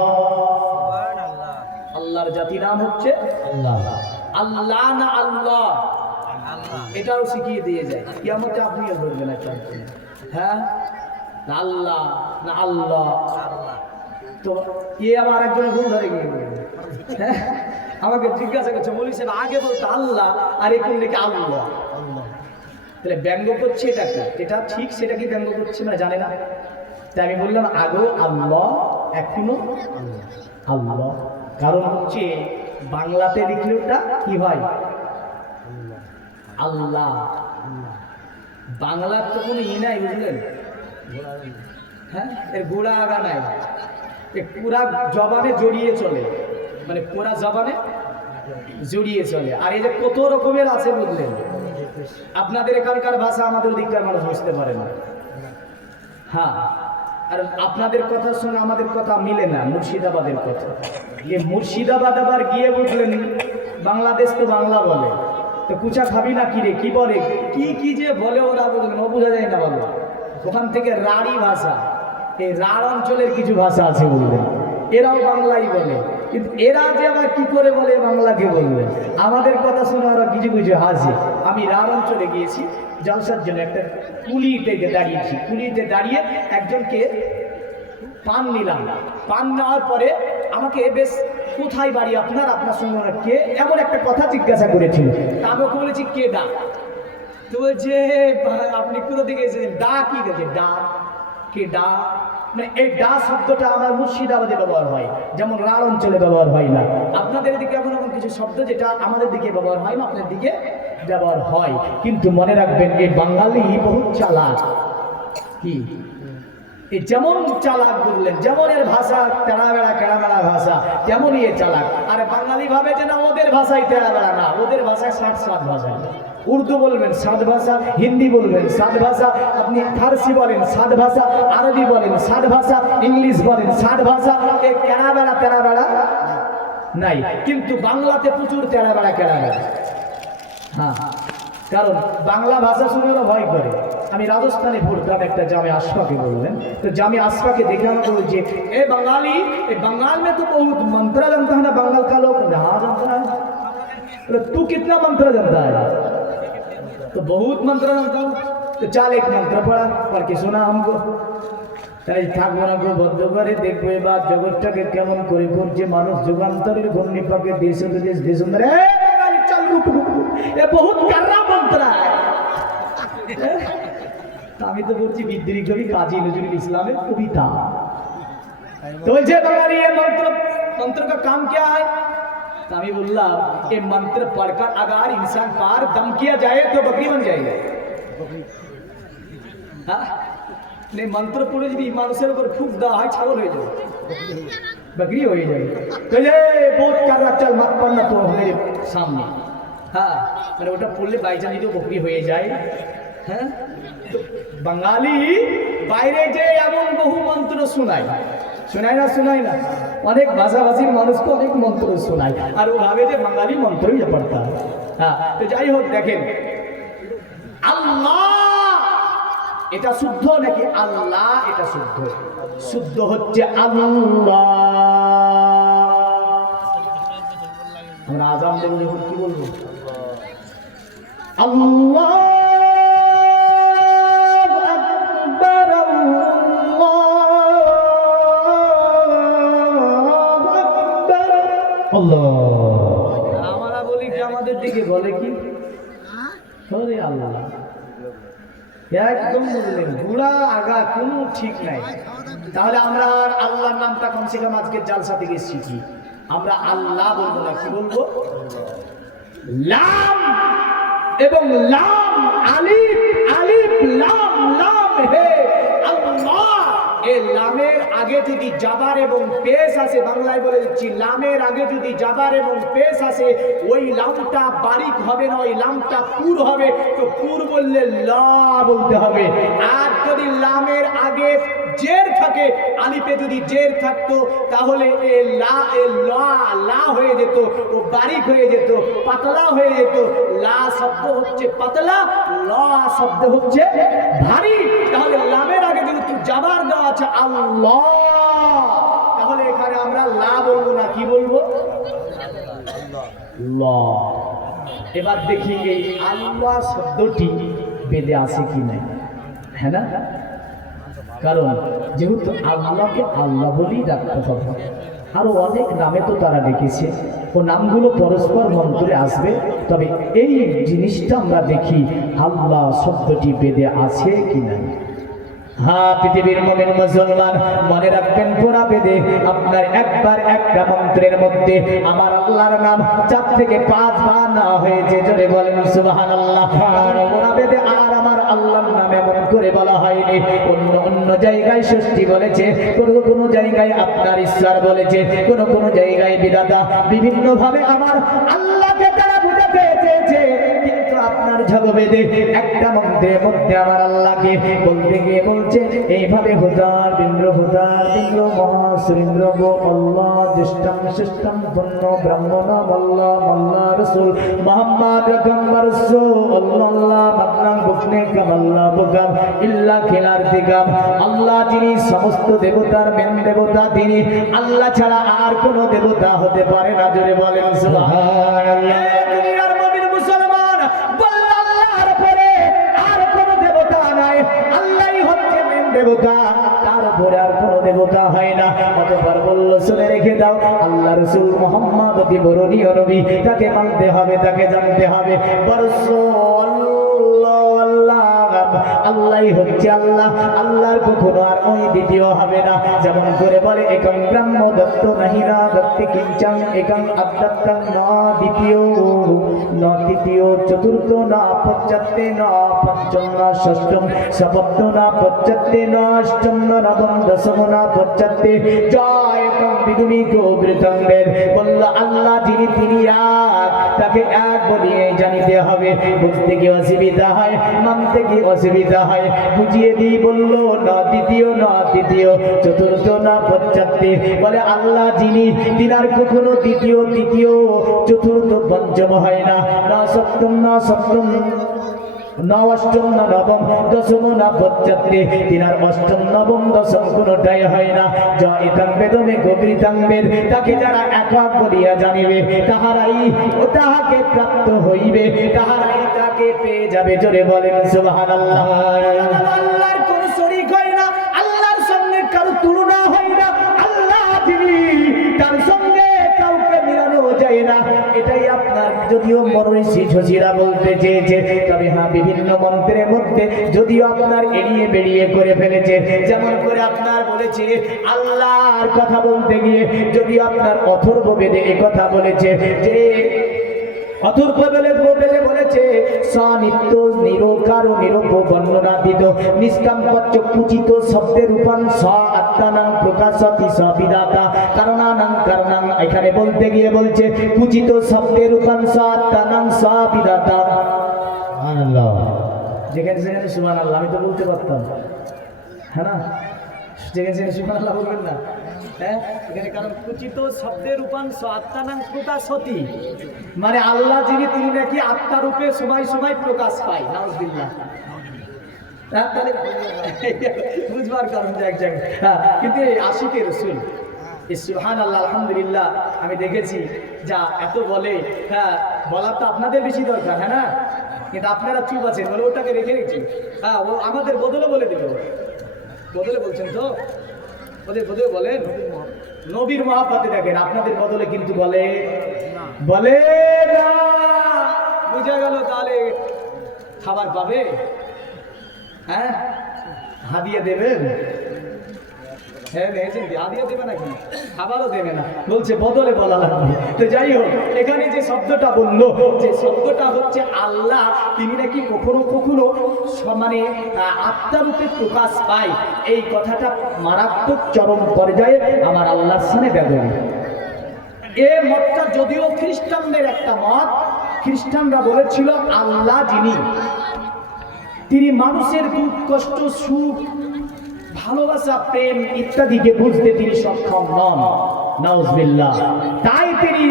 আল্লাহর জাতি নাম হচ্ছে আল্লাহ। আল্লাহ না আল্লাহ, এটাও শিখিয়ে দিয়ে যায়। কিয়ামতে আপনিও ধরবেন একটা, হ্যাঁ, না আল্লাহ না আল্লাহ। তো আবার একজন ভুল ধরে গিয়ে হ্যাঁ আমাকে জিজ্ঞাসা করছে, বলিছেন আগে বলতো আল্লাহ আর এখন দেখে আল্লাহ। তাহলে ব্যঙ্গ করছে, এটা ঠিক, সেটা কি ব্যঙ্গ করছে মানে জানে না। তাই আমি বললাম আগেও আল্লাহ এখনো আল্লাহ। কারণ হচ্ছে বাংলাতে লিখলে ওটা কি হয়? আল্লাহ। বাংলার তো কোনো ই নাই, বুঝলেন? হ্যাঁ, এর গোড়া আগা নাই, পুরা জবানে জড়িয়ে চলে, মানে পুরা জবানে জড়িয়ে চলে। আর এই যে কত রকমের আছে বুঝলেন, আপনাদের এখানকার ভাষা আমাদের দিককার মানুষ বুঝতে পারে না। হ্যাঁ, আর আপনাদের কথার সঙ্গে আমাদের কথা মিলে না। মুর্শিদাবাদের কথা, যে মুর্শিদাবাদ আবার গিয়ে বুঝলেন বাংলাদেশ তো বাংলা বলে, তো কুচা খাবি না কি রে, কি বলে, কি যে বলে ওরা বুঝলেন, ও বোঝা যায় না বলো। ওখান থেকে রাঢ়ী ভাষা, এই রাঢ় অঞ্চলের কিছু ভাষা আছে বুঝলেন, এরাও বাংলাই বলে। কিন্তু এরা যে আবার কি করে বলে বাংলাকে বলবে, আমাদের কথা শুনে ওরা কিছু কিছু হাসে। আমি রাঢ় অঞ্চলে গিয়েছি জলসার জন্য, একটা কুলিতে দাঁড়িয়েছি। কুলিতে দাঁড়িয়ে একজনকে পান নিলাম। পান নেওয়ার পরে আমাকে বেশ, কোথায় বাড়ি আপনার, আপনার সঙ্গে কে, এমন একটা কথা জিজ্ঞাসা করেছিল। তা আমি ওকে বলেছি কে ডা, তো বলছে আপনি কোথা থেকে এসেছেন? ডা কি দেখে, ডা কে ডা, মানে এই ডা শব্দটা আমার মুর্শিদাবাদে ব্যবহার হয়, যেমন রাঢ় অঞ্চলে ব্যবহার হয় না। আপনাদের দিকে এমন এমন কিছু শব্দ যেটা আমাদের দিকে ব্যবহার হয় না, আপনাদের দিকে ব্যবহার হয়। কিন্তু মনে রাখবেন, এই বাঙালি বহুত চালাক। কি যেমন চালাক বুঝলেন, যেমন এর ভাষা তেড়াবেড়া কেড়াবেড়া ভাষা, তেমনই এ চালাক। আর বাঙালি ভাবে যে না ওদের ভাষায় তেড়াবেড়া, না, ওদের ভাষায় 60 ভাষা। উর্দু বলবেন 7 ভাষা, হিন্দি বলবেন 7 ভাষা, আপনি ফার্সি বলেন 7 ভাষা, আরবি বলেন 7 ভাষা, ইংলিশ বলেন 7 ভাষা। এ কেড়াবেড়া তেড়াবেড়া নাই, কিন্তু বাংলাতে প্রচুর তেড়াবেড়া কেড়াবেড়া। হ্যাঁ, কারণ বাংলা ভাষা শুনে ওরা ভয় করে। আমি রাজস্থানে পড়তাম, একটা জামে আশফাকে বললেন, তো জামে আশফাকে देखा तो जे ए बंगाली, ए बंगाल में तो बहुत मंत्र जानता है ना, बंगाल का लोग हाँ जानता है। तो तू कितना मंत्र जानता है? तो बहुत मंत्र जानता हूँ। तो चल एक मंत्र पढ़ के सुना हमको। তাই ঠাকুরকে বদ্ধ করে দেখবো এবার জগৎটাকে কেমন করে করছে মানুষ, যুগান্তরের ঘূর্ণি পাকে দেশ বিদেশ দেশান্তরে। चल रुक रुक, ये बहुत कर्रा मंत्र है। আমি তো বলছি বিদ্রোহী কবি কাজী নজরুল ইসলামের কবিতা। तो बोलছে बंगाली ये मंत्र का काम क्या है? तो আমি বললাম ये मंत्र पढ़कर अगर इंसान पार दम किया जाए तो बकरी बन जाएगा। हाँ नहीं मंत्र पढ़े যদি মানুষের উপর ফুক দেওয়া হয় ছাগল হয়ে যাবে, बकरी हो जाएगी। तो ये बहुत कर रहा चल मत पढ़ना तो मेरे सामने। हाँ মানে ওটা পড়লে বাইচান যদি বকরি হয়ে যায়। হ্যাঁ তো বাঙালি বাইরে যে এমন বহু মন্ত্র শোনায়, শোনায় না শোনায় না, অনেক ভাষাভাষীর মানুষকে অনেক মন্ত্র শোনায় আর ও ভাবে যে বাঙালি মন্ত্রই পড়তা। হ্যাঁ তো যাই হোক দেখেন আল্লাহ এটা শুদ্ধ নাকি আল্লাহ এটা শুদ্ধ? শুদ্ধ হচ্ছে আল্লাহ। আমরা আযান দেব যখন কি বলবো? আল্লাহ আকবার আল্লাহ। আমরা বলি কি আমাদের দিকে বলে কি? বলে আল্লাহ। একদম বললেন বুড়া আগা কোনো ঠিক নাই। তাহলে আমরা আর আল্লাহর নামটা কমসে কম আজকে জালসা থেকে শিখি। আমরা আল্লাহ বলবো না, কি বলবো? লাম এবং লাম আলিফ আলিফ লাম লাম হে আল্লাহ। এই লামের আগে যদি জাবার এবং পেশ আসে, বাংলায় বলে দিচ্ছি লামের আগে যদি জাবার এবং পেশ আসে ওই লামটা বারিক হবে না, ওই লামটা পুর হবে। তো পুর বললে লা বলতে হবে। আর যদি লামের আগে জের থাকে, আলিফে যদি জের থাকতো তাহলে এ লা লা হয়ে যেত, ও বারিক হয়ে যেত, পাতলা হয়ে যেত। লা শব্দ হচ্ছে পাতলা, লা শব্দ হচ্ছে ভারী। তাহলে লামের আগে যদি জাবার দেওয়া আছে আল্লাহ, তাহলে এখানে আমরা লা বলবো না, কি বলবো? আল্লাহ। এবার দেখি এই আল্লাহ শব্দটি বেদে আছে কি নাই, হ্যাঁ না? কারণ যেহেতু আল্লাহকে আল্লাহ বলেই ডাকতে হবে, আরো অনেক নামে তো তারা ডেকেছে, ও নামগুলো পরস্পর মন্ত্রে আসবে। তবে এই জিনিসটা আমরা দেখি আল্লাহ শব্দটি বেদে আছে কি না। হ্যাঁ পৃথিবীর মুমিন মুসলমান মনে রাখবেন পুরা বেদে আপনার একবার একটা মন্ত্রের মধ্যে আমার আল্লাহর নাম 4 থেকে 5 বার না হয়েছে, জোরে বলেন সুবহানাল্লাহ। পুরা বেদে আর আমার আল্লাহর নাম এমন করে বলা হয়নি। অন্য জায়গায় সৃষ্টি বলেছে, কোন জায়গায় আপনার ঈশ্বর বলেছে, কোন জায়গায় বিধাতা, বিভিন্ন ভাবে আমার আল্লাহকে তারা বুঝাতে চেয়েছে। কিন্তু আপনার জগবেদে একটা মন্ত্রের মধ্যে আমার আল্লাহকে বলতে গিয়ে বলছে এইভাবে হুদার বিন্দ্র মহাসুরেন্দ্র গো আল্লাহ জ্যেষ্ঠম শ্রেষ্ঠম ধন্য ব্রাহ্মণ আল্লাহ মাল্লা রসুল মোহাম্মদ রকম্বর আল্লাহ মাতনাম বুকনে কামাল্লাহ বুকাম ইল্লা খিলার দিগাম। আল্লাহ যিনি সমস্ত দেবতার মেন দেবতা, তিনি আল্লাহ ছাড়া আর কোন দেবতা হতে পারে না, জোরে বলেন সুবহানাল্লাহ। দুনিয়ার মুমিন মুসলমান বল আল্লাহর পরে আর কোন দেবতা নাই, আল্লাহই হচ্ছে মেন দেবতা, তারপরে আর কোন দেবতা হয় না। অতঃপর বলল শুনে রেখে দাও আল্লাহ রাসূল মুহাম্মদ অতি বরণীয় নবী, তাকে মানতে হবে, তাকে জানতে হবে। আল্লাহই হচ্ছে আল্লাহ, আল্লাহর কখনো আর ওই দ্বিতীয় হবে না। যেমন করে বলে একং ব্রহ্ম দত্ত নাহিরা দত্তি কিঞ্চং একং আদ্যত্তং না দ্বিতীয় না তৃতীয় চতুর্থ না পঞ্চমে না পঞ্চম না ষষ্ঠম সপ্তম না পঞ্চমে না অষ্টম না নবম দশম না পঞ্চমে জয় একং বিদুনি গোবৃতং বেদ। বলল আল্লাহ যিনি তিনি এক, তাকে এক বলিয়ে জানিতে হবে। বুঝতে কি অসুবিধা হয়, মানতে কি অসুবিধা হয়, বুঝিয়ে দিই। বললো না দ্বিতীয় না তৃতীয় চতুর্থ না পঞ্চমে। বলে আল্লাহ যিনি তিনার কখনো দ্বিতীয় তৃতীয় চতুর্থ পঞ্চম হয় না, না সপ্তম না সপ্তম না অষ্টম না নবম দশম না পঞ্চমে, তিনার অষ্টম নবম দশম কোনটাই হয় না। জয়িতাং বেদমে গভীরতাং বেদ, তাকে যারা একক বলিয়া জানিবে তাহারাই ও তাহাকে প্রাপ্ত হইবে, তাহারাই তাকে পেয়ে যাবে, জোরে বলেন সুবহানাল্লাহ। আল্লাহর কোনো শরীক হয় না, আল্লাহর সঙ্গে কারো তুলনা হয় না। আল্লাহ যিনি তার সঙ্গে কাউকে মিলানো যায় না, এটাই আপনার যদিও মনীষী ঝিরা বলতে চেয়েছে, তবে হ্যাঁ বিভিন্ন মন্ত্রের মধ্যে যদিও আপনার এড়িয়ে বেরিয়ে করে ফেলেছে। যেমন করে আপনার বলেছে আল্লাহর কথা বলতে গিয়ে যদিও আপনার অথর্ব বেদে এ কথা বলেছে যে অথর্ব বেদে বলেছে সনিত্য নিরকার নিরূপ বর্ণনাতীত নিষ্কাম পচ্চ কুচিত শব্দের রূপান স আত্মানাং প্রকাশতি স বিদাতা কারণানাং কারণাং, এখানে বলতে গিয়ে বলছে কুচিত শব্দের রূপান স আত্মানাং স বিদাতা। সুবহানাল্লাহ, যেখানে সেখানে সুবহানাল্লাহ আমি তো বলতে পারতাম, হ্যাঁ না? যেখানে সেখানে সুবহানাল্লাহ বলবেন না, হ্যাঁ? এখানে কারণ কুচিত শব্দের রূপান স আত্মানাং প্রকাশতি, মানে আল্লাহ যিনি তিনি নাকি আত্মা রূপে সময় সময় প্রকাশ পায়। নাউযুবিল্লাহ। হ্যাঁ, তাহলে বুঝবার কারণ যে এক জায়গায়, হ্যাঁ, কিন্তু এই আশিকে রসুল সুবহানাল্লাহ আলহামদুলিল্লাহ আমি দেখেছি যা এত বলে, হ্যাঁ বলা তো আপনাদের বেশি দরকার, হ্যাঁ না? কিন্তু আপনারা চুপ আছেন বলে ওটাকে রেখে রেখেছি। হ্যাঁ, ও আমাদের বদলে বলে দেবে, বদলে বলছেন তো, ওদের বদলে বলেন নবীর মহাব্বতে দেখেন, আপনাদের বদলে কিন্তু বলে বলে না। বুঝা গেল? তাহলে খাবার পাবে, হ্যাঁ হাদিয়া দেবেন, হ্যাঁ হাদিয়া দেবে নাকি খাবারও দেবে না, বলছে বদলে বলা লাগবে। তো যাই হোক, এখানে যে শব্দটা বললো, যে শব্দটা হচ্ছে আল্লাহ তিনি নাকি কখনো কখনো মানে আত্মারূপে প্রকাশ পায়, এই কথাটা মারাত্মক চরম পর্যায়ে আমার আল্লাহর সামনে ব্যবহার। এ মতটা যদিও খ্রিস্টানদের একটা মত, খ্রিস্টানরা বলেছিল আল্লাহ যিনি তিনি মানুষের দুঃখ কষ্ট সুখ ভালোবাসা প্রেম ইত্যাদিকে বুঝতে তিনি সক্ষম নন। নাউজুবিল্লাহ। তাই তিনি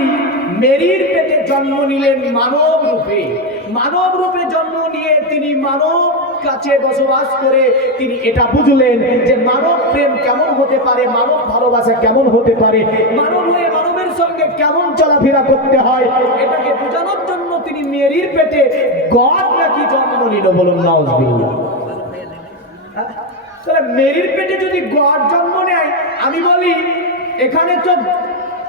মেরির পেটে জন্ম নিলেন মানব রূপে, মানব রূপে জন্ম নিয়ে তিনি মানব কাছে বসবাস করে তিনি এটা বুঝলেন যে মানব প্রেম কেমন হতে পারে, মানব ভালোবাসা কেমন হতে পারে, মানব হয়ে মানবের সঙ্গে কেমন চলাফেরা করতে হয়, এটাকে বোঝানোর জন্য তিনি মেরির পেটে গড নাকি জন্ম নিল। বলুন নাউজুবিল্লাহ। তাহলে মেরির পেটে যদি গড জন্ম নেয়, আমি বলি এখানে তো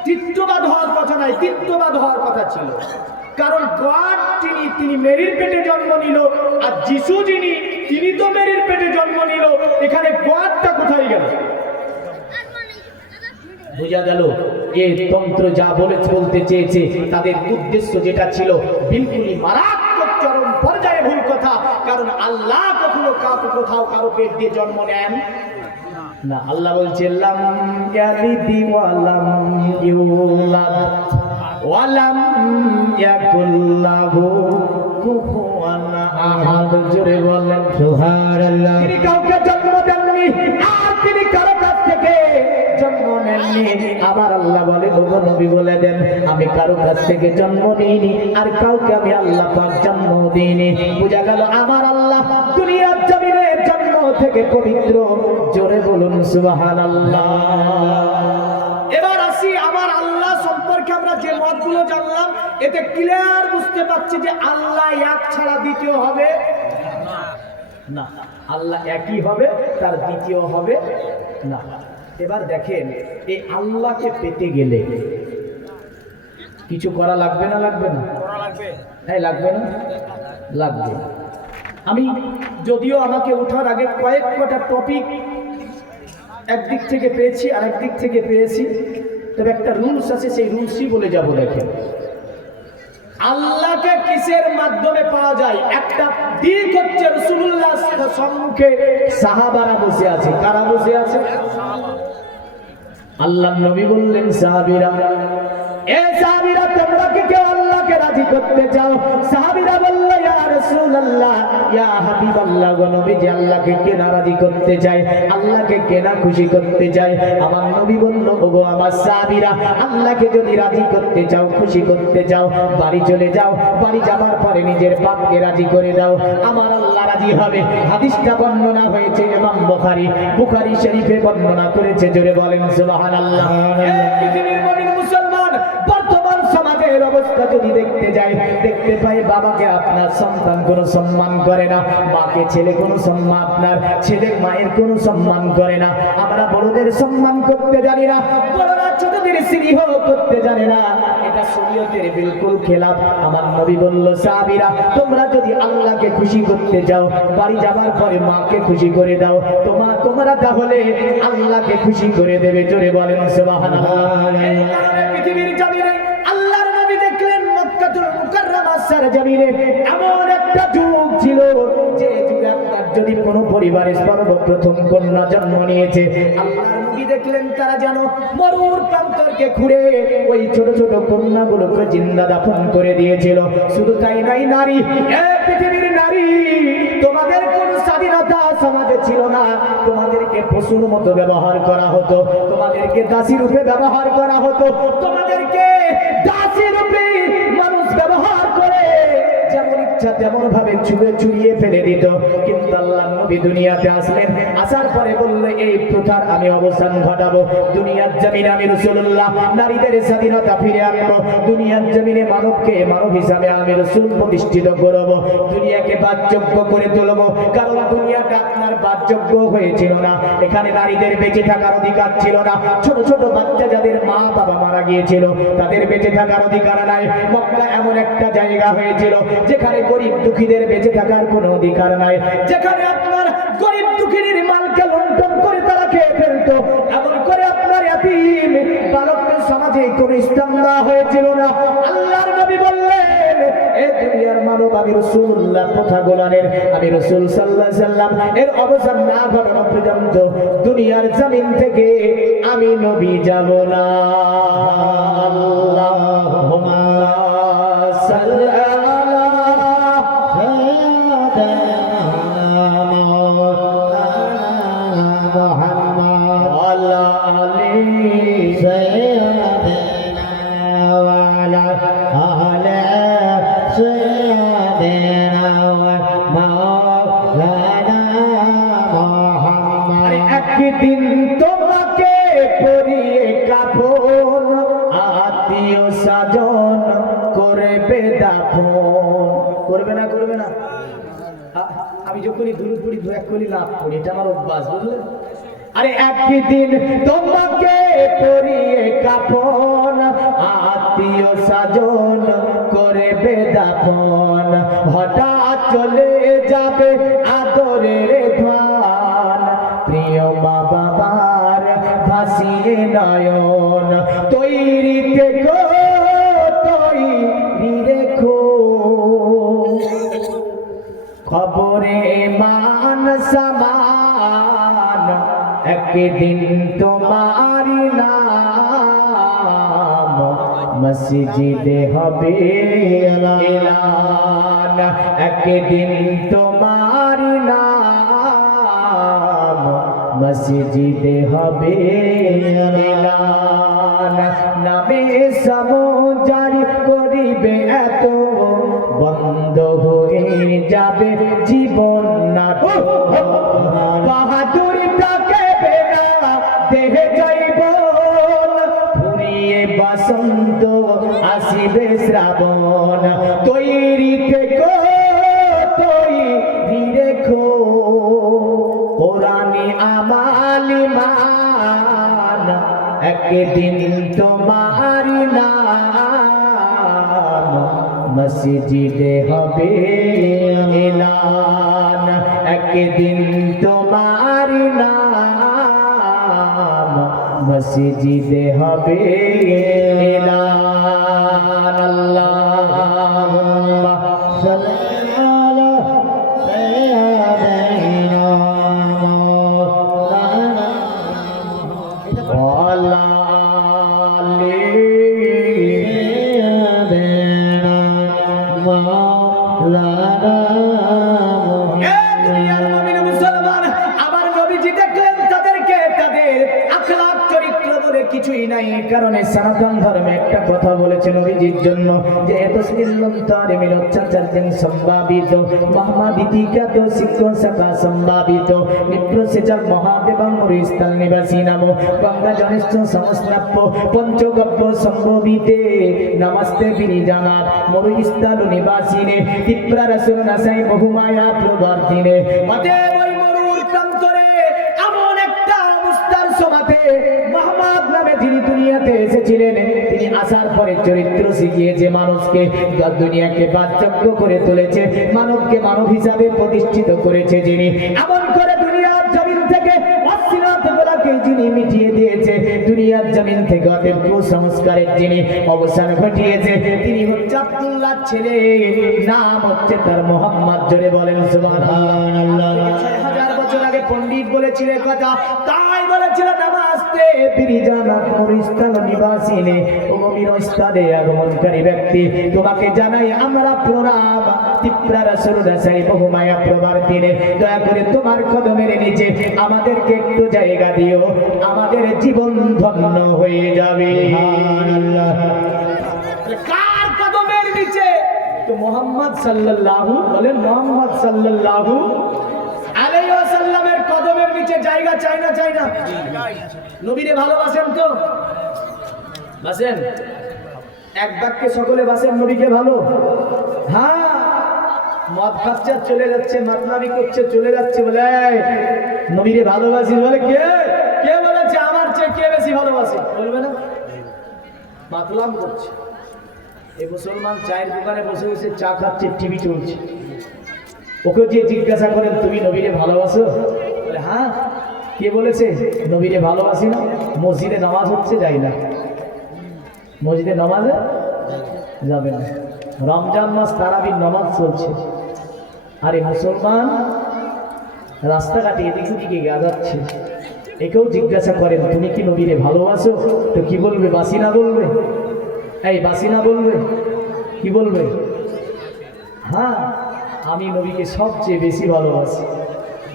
তিত্ববাদ হওয়ার কথা নাই, তিত্ববাদ হওয়ার কথা ছিল। কারণ গড তিনি মেরির পেটে জন্ম নিল, আর যিশু যিনি তিনি তো মেরির পেটে জন্ম নিল, এখানে গডটা কোথায় গেল? বোঝা গেল এই তন্ত্র যা বলতে চেয়েছে তাদের উদ্দেশ্য যেটা ছিল বিলকুলই মারাত্মক চরম পর্যায়ে ভুল কথা। কারণ আল্লাহ কখনো কোথাও কারো পেট দিয়ে জন্ম নেন না। আল্লাহ বলছে লাম ইয়ালিদি ওয়া লাম ইউলাদ ওয়া লাম ইয়াকুল লাহু কুফুয়ান আহাদ। জোরে বলেন সুবহানাল্লাহ। তিনি কাউকে জন্ম দেননি, আর তিনি কারো কাছ থেকে জন্ম নেননি। আবার আল্লাহ বলে ওগো নবী বলে দেন আমি কারো কাছ থেকে জন্ম নিইনি, আর কাউকে আমি আল্লাহ পাক জন্ম দিইনি। বুঝা গেল আমার আল্লাহ দুনিয়ার জমিনের জন্ম থেকে পবিত্র। জোরে বলুন সুবহানাল্লাহ। এবার আসি আমার আল্লাহ সম্পর্কে আমরা যে মতগুলো জানলাম, এতে ক্লিয়ার বুঝতে পারছি যে আল্লাহ এক ছাড়া দ্বিতীয় হবে না, আল্লাহ একই হবে, তার দ্বিতীয় হবে না। এবার দেখেন এই আল্লাহকে পেতে গেলে কিছু করা লাগবে না? লাগবে না? হ্যাঁ লাগবে না? লাগবে। আমি যদিও আমাকে ওঠার আগে কয়েকটা টপিক একদিক থেকে পেয়েছি আর একদিক থেকে পেয়েছি, তবে একটা রুলস আছে, সেই রুলসই বলে যাব। দেখেন আল্লাহকে কিসের মাধ্যমে পাওয়া যায়? একটা দিক হচ্ছে রাসূলুল্লাহর সম্মুখে সাহাবারা বসে আছে। কারা বসে আছে? আল্লাহর নবী বললেন সাহাবীরা, এ সাহাবীরা তোমরা কি কেউ আল্লাহকে রাজি করতে চাও? সাহাবীরা বলল ইয়া রাসূলুল্লাহ, ইয়া হাবিবাল্লাহ, গো নবীজি আল্লাহকে কেনা রাজি করতে চাই, আল্লাহকে কেনা খুশি করতে চাই। আমার নবী বলল ওগো আমার সাহাবীরা, আল্লাহকে যদি রাজি করতে চাও, খুশি করতে চাও, বাড়ি চলে যাও, বাড়ি যাবার পরে নিজের বাপকে রাজি করে দাও, আমার আল্লাহ রাজি হবে। হাদিসটা বর্ণনা হয়েছে ইমাম বুখারী শরীফে বর্ণনা করেছে। জোরে বলেন সুবহানাল্লাহ। পৃথিবীর মুমিন মুসলমান বর্তমান সমাজের অবস্থা যদি দেখতে যাই, দেখতে পাই বাবাকে আপনার সন্তান কোনো সম্মান করে না, মাকে ছেলে কোনো সম্মান, আপনার ছেলে মায়ের কোনো সম্মান করে না। আমরা বড়দের সম্মান করতে জানি না, বড়রা ছোটদের স্নেহ করতে জানে না, এটা শরীয়তের বিলকুল খেলাফ। আমার নবী বলল, সাহাবীরা তোমরা যদি আল্লাহকে খুশি করতে যাও, বাড়ি যাবার পরে মাকে খুশি করে দাও, তোমরা তাহলে আল্লাহকে খুশি করে দেবে। জোরে বলেন সুবহানাল্লাহ। এই কারণে পৃথিবীর জমিনে আল্লাহর নবী দেখলেন মক্কাতুল মুকাররমার জমিনে এমন একটা যুগ ছিল, যে যুগে আপনার যদি কোনো পরিবারে সর্বপ্রথম কন্যা জন্ম নিয়েছে, আল্লাহর নবী দেখলেন তারা যেন মরুর প্রান্তরকে খুঁড়ে ওই ছোট ছোট কন্যাগুলোকে জিন্দা দাফন করে দিয়েছিল। শুধু তাই নাই, নারী, পৃথিবীর নারী, তোমাদের কোন স্বাধীনতা সমাজে ছিল না, তোমাদেরকে পশুর মতো ব্যবহার করা হতো, তোমাদেরকে দাসী রূপে ব্যবহার করা হতো, তোমাদেরকে দাসী রূপে মানুষ ব্যবহার করে যেমন ইচ্ছা তেমন ভাবে চুরিয়ে ফেলে দিত। কিন্তু আল্লাহর নবী দুনিয়াতে আসলেন, আসার পরে বললে এই প্রথার আমি অবসান ঘটাবো, দুনিয়ার জমিনে আমি রাসূলুল্লাহ নারীদের স্বাধীনতা ফিরে আনবো, দুনিয়ার জমিনে মানবকে মানব হিসাবে আমি রাসূল প্রতিষ্ঠিত করব, দুনিয়াকে বাসযোগ্য করে তুলব। কারণ দুনিয়াটা আপনার বাসযোগ্য হয়েছিল না, এখানে নারীদের বেঁচে থাকার অধিকার ছিল না, ছোট ছোট বাচ্চা যাদের মা বাবা মারা গিয়েছিল তাদের বেঁচে থাকার অধিকার নাই। মক্কা এমন একটা জায়গা হয়েছিল যেখানে গরিব দুঃখীদের বেঁচে থাকার কোনো অধিকার নাই, যেখানে আপনার গরিব দুঃখীর মালকে লুণ্ঠন করে তারা খেয়ে ফেলতো, এমন করে আপনার ইয়াতীম বালকদের সমাজে কোনো স্থান দেওয়া হয়েছিল না। আল্লাহর নবী বললেন, এ দুনিয়ার মানব আমি রাসূলুল্লাহ কথা গোলানের, আমি রাসূল সাল্লাল্লাহু আলাইহি সাল্লাম এর অবসান না ঘটানো পর্যন্ত দুনিয়ার জমিন থেকে আমি নবী যাব না। আল্লাহুম্মা সাল্লি একদিন তোমাকে পরিয়ে কাফন, আত্মীয় স্বজন করবে দাফন। করবে না, করবে না? আমি যখনই দুরূদ পড়ি দু এক কলি লাভ পড়ি, এটা আমার অভ্যাস, বুঝলেন? আরে একদিন তোমাকে পরিয়ে কাফন, আত্মীয় স্বজন করবে দাফন, হঠাৎ চলে যাবে আদরের ধান, প্রিয় মা বাবার ভাসিয়ে নয়ন, তৈরি থেকো তৈরি রেখো, খবরে মান সমান, একদিন তোমার নাম মসজিদে হবে এলান, একদিন তোমার নাম মসজিদে হবে এলান, নামে সমজারি করিবে এত, বন্ধ হয়ে যাবে জীবন নাটক, বাহাদুরি থাকবে না দেহে জৈবন, ফুরিয়ে বসন্ত আসিবে শ্রাবণ, তৈরি থেকো তৈরি রেখো, কোরআনে আমাল ঈমান, একদিন তোমার নাম মসজিদে হবে এলান, একদিন তোমার নাম মসজিদে হবে এলান। আল্লাহুম্মা সাল্লি আলা সাইয়্যিদিনা মাওলানা কিছুই নাই, এই কারণে সনাতন ধর্মে একটা কথা বলেছে নবীজির জন্য যে এতসমিল্লন্তারে মিলচ্চাচার্যেন সম্ভাবিত মহামাদিতিকাত শিক্ষ সকা সম্ভাবিত নিপ্রসেচার মহাদেবং মরিস্তাল নিবাসী নাম গঙ্গা জনিষ্ঠ সমস্নাপ্য পঞ্চগব্য সম্ভবিতে নমস্তে বিনিজানাথ মরুস্তাল নিবাসিনে তিপ্রারসুর নাসাই বহুমায়া প্রবর্তিনে অতএব ওই মরুর প্রান্তরে এমন একটা অবস্থার সমাতে মুহাম্মদ নামে যিনি দুনিয়াতে এসেছিলেন, তিনি আসার পরে চরিত্র শিখিয়েছে মানুষকে, দুনিয়াকে বাচ্চক্য করে তুলেছে, মানবকে মানব হিসাবে প্রতিষ্ঠিত করেছে যিনি, এমন করে দুনিয়ার জমিন থেকে অশ্লীলতাগুলোকে যিনি মিটিয়ে দিয়েছে, দুনিয়ার জমিন থেকে অতএব কুসংস্কারের যিনি অবসান ঘটিয়েছে, তিনি হচ্ছে আব্দুল্লাহর ছেলে, নাম হচ্ছে তার মুহাম্মদ। জোরে বলেন সুবহানাল্লাহ। 6000 বছর আগে পণ্ডিত বলেছিলেন কথা, তাই বলেছিল নামাস্তে বিরিজানাত মরিস্তান নিবাসিনে, ও মিরস্তাদে আগমনকারী ব্যক্তি তোমাকে জানাই আমরা প্রণাম, তিপ্রা রাসূল রাসাই বহুমায়া প্রবর্তিনে, দয়া করে তোমার কদমের নিচে আমাদেরকে একটু জায়গা দিও, আমাদের জীবন ধন্য হয়ে যাবে। সুবহানাল্লাহ। কার কদমের নিচে? তো মুহাম্মদ সাল্লাল্লাহু বলেন, মুহাম্মদ সাল্লাল্লাহু আলাইহি ওয়াসাল্লামের কদমের নিচে জায়গা চাই না? চাই না? নবীরে ভালোবাসেন তো? বাসেন? এক বাক্যে সকলে বাসেন নবীকে ভালো? হ্যাঁ। মদ খাচ্ছে চলে যাচ্ছে, মাতলামি করছে চলে যাচ্ছে, বলে নবীরে ভালোবাসি, বলে কে কে বলেছে আমার চেয়ে কে বেশি ভালোবাসে? বলবে না? মাতলাম করছে। এই মুসলমান চায়ের দোকানে বসে বসে চা খাচ্ছে, টিভি চলছে, ওকে যে জিজ্ঞাসা করেন তুমি নবীরে ভালোবাসো? বলে হ্যাঁ। কে বলেছে নবীরে ভালোবাসি না? মসজিদে নামাজ হচ্ছে, যাই না। মসজিদে নামাজে যাবে না। রমজান মাস তারাবির নামাজ চলছে, আরে মুসলমান রাস্তাঘাটে এদিক ওদিকে যাচ্ছে, একেও জিজ্ঞাসা করেন তুমি কি নবীরে ভালোবাসো? তো কি বলবে? বাসি না বলবে? এই বাসি না বলবে? কি বলবে? হ্যাঁ, আমি নবীকে সবচেয়ে বেশি ভালোবাসি।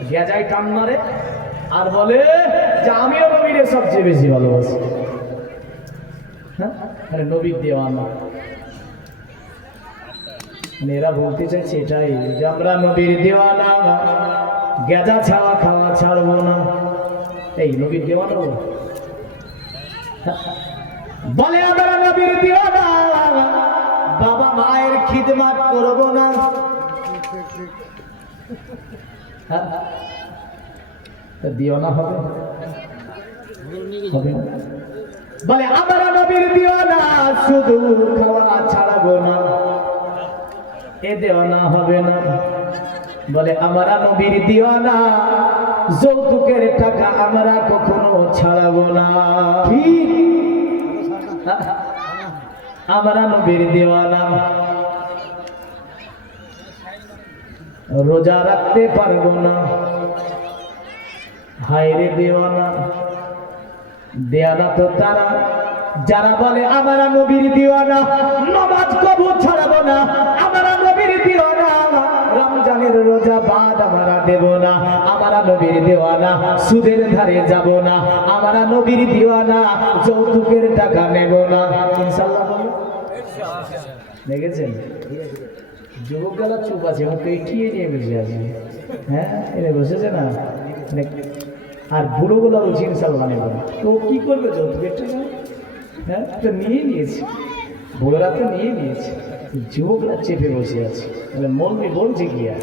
গেজায় টান মারে আর বলে যে আমিও নবীরে সবচেয়ে বেশি ভালোবাসি। হ্যাঁ, আরে নবীর দেওয়ানা। এরা বলতে চাইছে এটাই যে আমরা নবীর দেওয়ানা, গেজা ছাওয়া খাওয়া ছাড়বো না। এই নবীর দেওয়ানা বলে আমরা নবীর দেওয়ানা, বাবা মায়ের খিদমত করবো না। দিওয়ানা হবে? হবে না। বলে আমরা নবীর দিওয়ানা, শুধু খাওয়া ছাড়বো না, এ দেওয়ানা হবে না। বলে আমরা নবীর দিওয়ানা, যৌতুকের টাকা আমরা কখনো ছাড়বো না। ঠিক, আমরা নবীর দিওয়ানা, রোজা রাখতে পারবো না, হায়রে দেওয়ানা। দেওয়ানা তো তারা যারা বলে আমরা নবীর দিওয়ানা, নামাজ কবু ছাড়বো না, আমরা নবীর দিওয়ানা, রমজানের রোজা বাদ আমরা দেব না, আমরা নবীর দিওয়ানা, সুদের ধারে যাব না, আমরা নবীর দিওয়ানা, যৌতুকের টাকা নেব না। ইনশাআল্লাহ বলো, দেখেছেন যুবকরা চুপ আছে, ওকে ঠিয়ে নিয়ে বসে আছে। হ্যাঁ, এনে বসেছে না। আর বুড়োগুলো বলছি ইনশাআল্লাহ নেব না। তো কি করবে? যৌতুকের টাকা হ্যাঁ তো নিয়ে নিয়েছে, বুড়োরা তো নিয়ে নিয়েছে, যুবকরা চেপে বসে আছে। তাহলে মৌলবি বলছে কি আর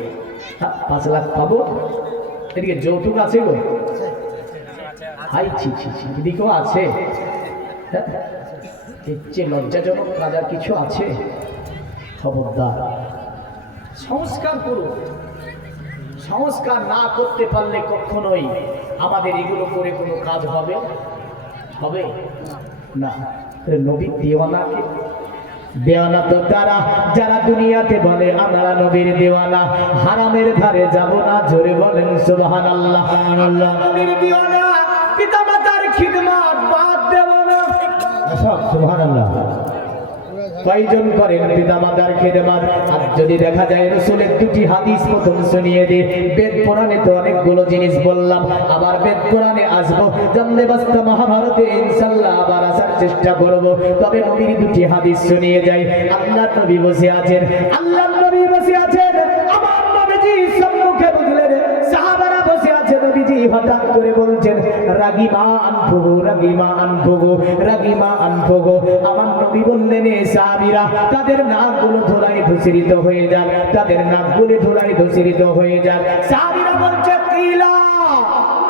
5 লাখ পাবো, এদিকে যৌতুক আছে গো, হাই ছি ছি ছি, এদিকেও আছে। হ্যাঁ, এর চেয়ে লজ্জাজনক কাজ আর কিছু আছে? খবরদার, সংস্কার করুন। সংস্কার না করতে পারলে কখনোই আমাদের এগুলো করে কোনো কাজ হবে হবে না। নবীর দেওয়ানাকে, দেওয়ানা তো তারা যারা দুনিয়াতে বলে আমরা নবীর দেওয়ানা, হারামের ধারে যাব না। জোরে বলেন সুবহানাল্লাহ। নবীর দেওয়ানা, পিতামাতার খিদমত বাদ দেব না। সুবহানাল্লাহ। কয়জন করেন পিতামাতার খেদমত? আর যদি দেখা যায় রাসূলের দুটি হাদিস প্রথম শুনিয়ে দে। বেদ পুরাণে তো অনেকগুলো জিনিস বললাম, আবার বেদ পুরাণে আসবো, জানলে বাস্তা মহাভারতে ইনশাআল্লাহ আবার আসার চেষ্টা করব। তবে নবীর দুটি হাদিস শুনিয়ে যাই। আল্লাহর নবী বসে আছেন, আল্লাহর নবী বসে আছেন, আমার নবীজি সম্মুখে বুঝলেন সাহাবারা বসে আছে। নবীজি হঠাৎ করে বলছেন রাগিমা আনফুগো, রাগিমা আনফুগো, রাগিমা আনফুগো। আমার নবী বললেন এ সাহাবীরা তাদের নাকগুলো ধুলায় ধূসরিত হয়ে যাক, তাদের নাকগুলো ধুলায় ধূসরিত হয়ে যাক। সাহাবীরা বলছে কিলা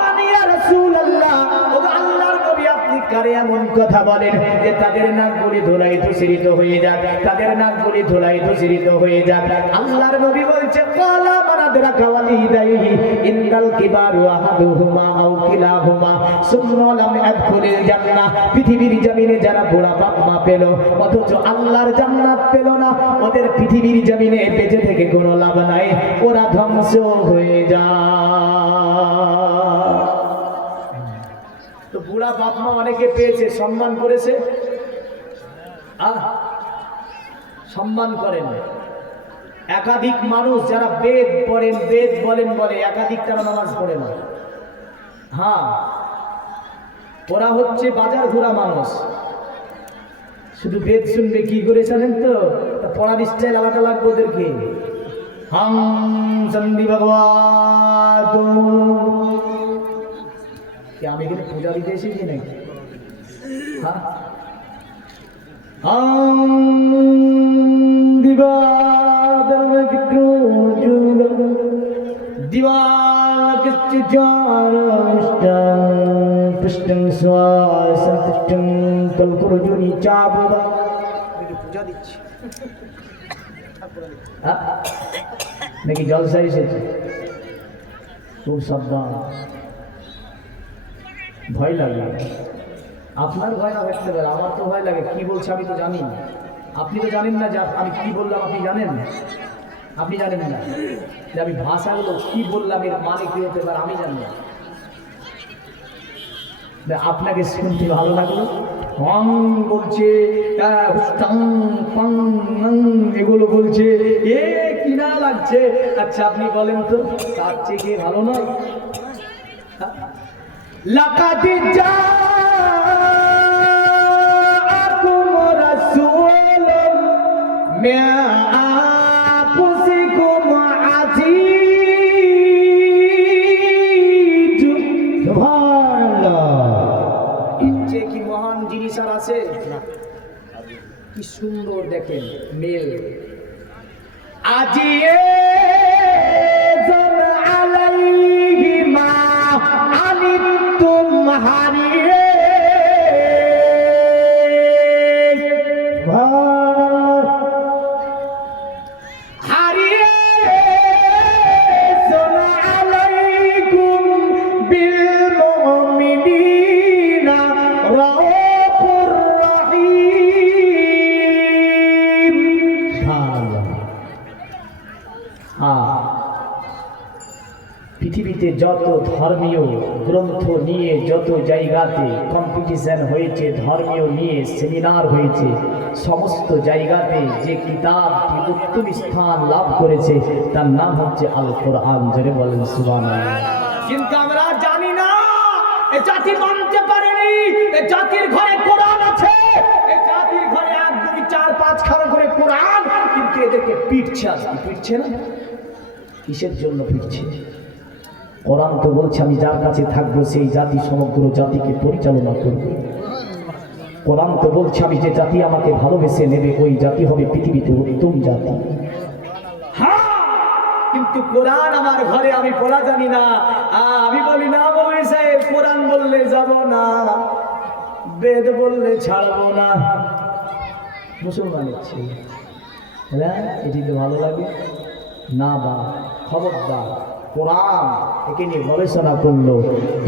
মানে ইয়া রাসূলুল্লাহ, ও আল্লাহর নবী আপনি কারে এমন কথা বলেন যে তাদের নাকগুলো ধুলায় ধূসরিত হয়ে যাক, তাদের নাকগুলো ধুলায় ধূসরিত হয়ে যাক? আল্লাহর নবী বলছে ক্বালা মান আদরাকা ওয়ালিদাইহি ইন্নাল কিবারু আহাদুহুমা আও কিলাহুমা সুম্মা লাম ইয়াদখুলিল জান্নাহ। পৃথিবীর জমিনে যারা বুড়া বাপ মা পেল অথচ আল্লাহর জান্নাত পেল না, ওদের পৃথিবীর জমিনে বেঁচে থেকে কোনো লাভ নাই, ওরা ধ্বংস হয়ে যায়। তো বুড়া বাপ মা অনেকে পেয়েছে, সম্মান করেছে, সম্মান করেন। একাধিক মানুষ যারা বেদ পড়েন, বেদ বলেন বলে একাধিক তারা নামাজ পড়ে না। হ্যাঁ, ওরা হচ্ছে বাজার ঘোরা মানুষ, শুধু বেদ শুনবে কি করে জানেন তো, পড়ার স্টাইল আলাদা লাগবে ওদেরকে। হাম চন্দি ভগবান, আমি এখানে পূজা দিতে এসেছি নাকি? হ্যাঁ, হাম দিবা दीवाल किस्ति चारष्टं पुष्टं स्वासंतुष्टं कलकुरुजुनि चाबुबा। पूजा দিচ্ছি নাকি জলসা এসেছে? খুব সাবধান, ভয় লাগে। আপনার ভয় না থাকতে পারে, আমার তো ভয় লাগে। কি বলছে আমি তো জানি, আপনি তো জানেন না যে আমি কি বললাম, আপনি জানেন? আপনি জানেন না যে আমি ভাষাগুলো কি বললাম এর মানে কি হতে পারে, আমি জানি না। আপনাকে শুনতে ভালো লাগলো, হং বলছে, এগুলো বলছে, এ কিনা লাগছে। আচ্ছা আপনি বলেন তো, তার চেয়ে ভালো নয়? লাকাদি জাআকুম রাসূলুম মিন আনফুসিকুম আজিজ। সুবহানাল্লাহ, এর চেয়ে কি মহান জিনিস আর আছে? কি সুন্দর দেখেন মেল। আজিয়ে পৃথিবীতে যত ধর্মীয় গ্রন্থ নিয়ে যত জায়গাতে কম্পিটিশন হয়েছে, ধর্মীয় নিয়ে সেমিনার হয়েছে, সমস্ত জায়গাতে যে কিতাবটি উত্তম স্থান লাভ করেছে তার নাম হচ্ছে আল কোরআন। জোরে বলেন সুবহানাল্লাহ। কিন্তু আমরা জানি না, এই জাতি মানতে পারেনি, এই জাতির ঘরে কোরআন আছে, এই জাতির ঘরে 1 2 4 5 খানা করে কোরআন, কিন্তু এদেরকে পিটছে। আজকে পিটছে না, কিসের জন্য পিটছে? কোরআন তো বলছে আমি যার কাছে থাকবো সেই জাতি সমগ্র জাতিকে পরিচালনা করবে। কোরআন তো বলছে আমি যে জাতি আমাকে ভালোবেসে নেবে ওই জাতি হবে পৃথিবীতে উত্তম জাতি। হ্যাঁ, কিন্তু কোরআন আমার ঘরে আমি পড়া জানি না। আমি বলি না মৌলভী সাহেব, কোরআন বললে যাব না, বেদ বললে ছাড়বো না। মুসলমানের ছেলে, হ্যাঁ এটি তো ভালো লাগে না। বা খবরদার, কোরআন একে নিয়ে গবেষণা করলো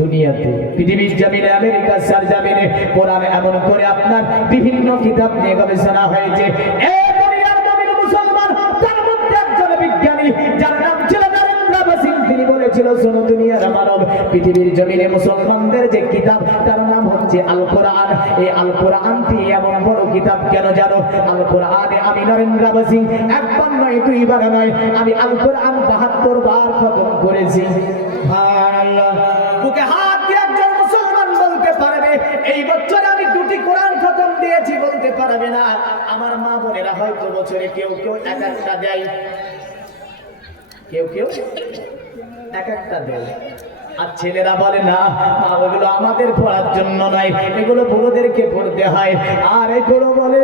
দুনিয়াতে, পৃথিবীর জমিনে, আমেরিকার সরজমিনে কোরআন এমন করে আপনার বিভিন্ন কিতাব নিয়ে গবেষণা হয়েছে। এই দুনিয়ার জমিনে মুসলমান, তার মধ্যে একজন বিজ্ঞানী যার নাম ছিল নরেন্দ্র বসিং, তিনি বলেছিল শোনো দুনিয়ার মানব, পৃথিবীর জমিনে মুসলমানদের যে কিতাব তার নাম হচ্ছে হচ্ছে আল কোরআন। এই আল কোরআনটি এমন বড় কিতাব কেন জানো? আল কোরআনে আমি নরেন্দ্র আবাসী একবার নয় দুইবার নয়, আমি আল কোরআন 72 বার খতম করেছি। সুবহানাল্লাহ। বুকে হাত দিয়ে একজন মুসলমান বলতে পারবে এই বছরে আমি 2টি কোরআন খতম দিয়েছি, বলতে পারবে না। আমার মা বোনেরা হয়তো বছরে কেউ কেউ এক একটা দেয়, কেউ কেউ এক একটা দেয়, আর ছেলেরা বলে না মা ওগুলো আমাদের পড়ার জন্য নয়, এগুলো বুড়োদেরকে পড়তে হয়। আর এগুলো বলে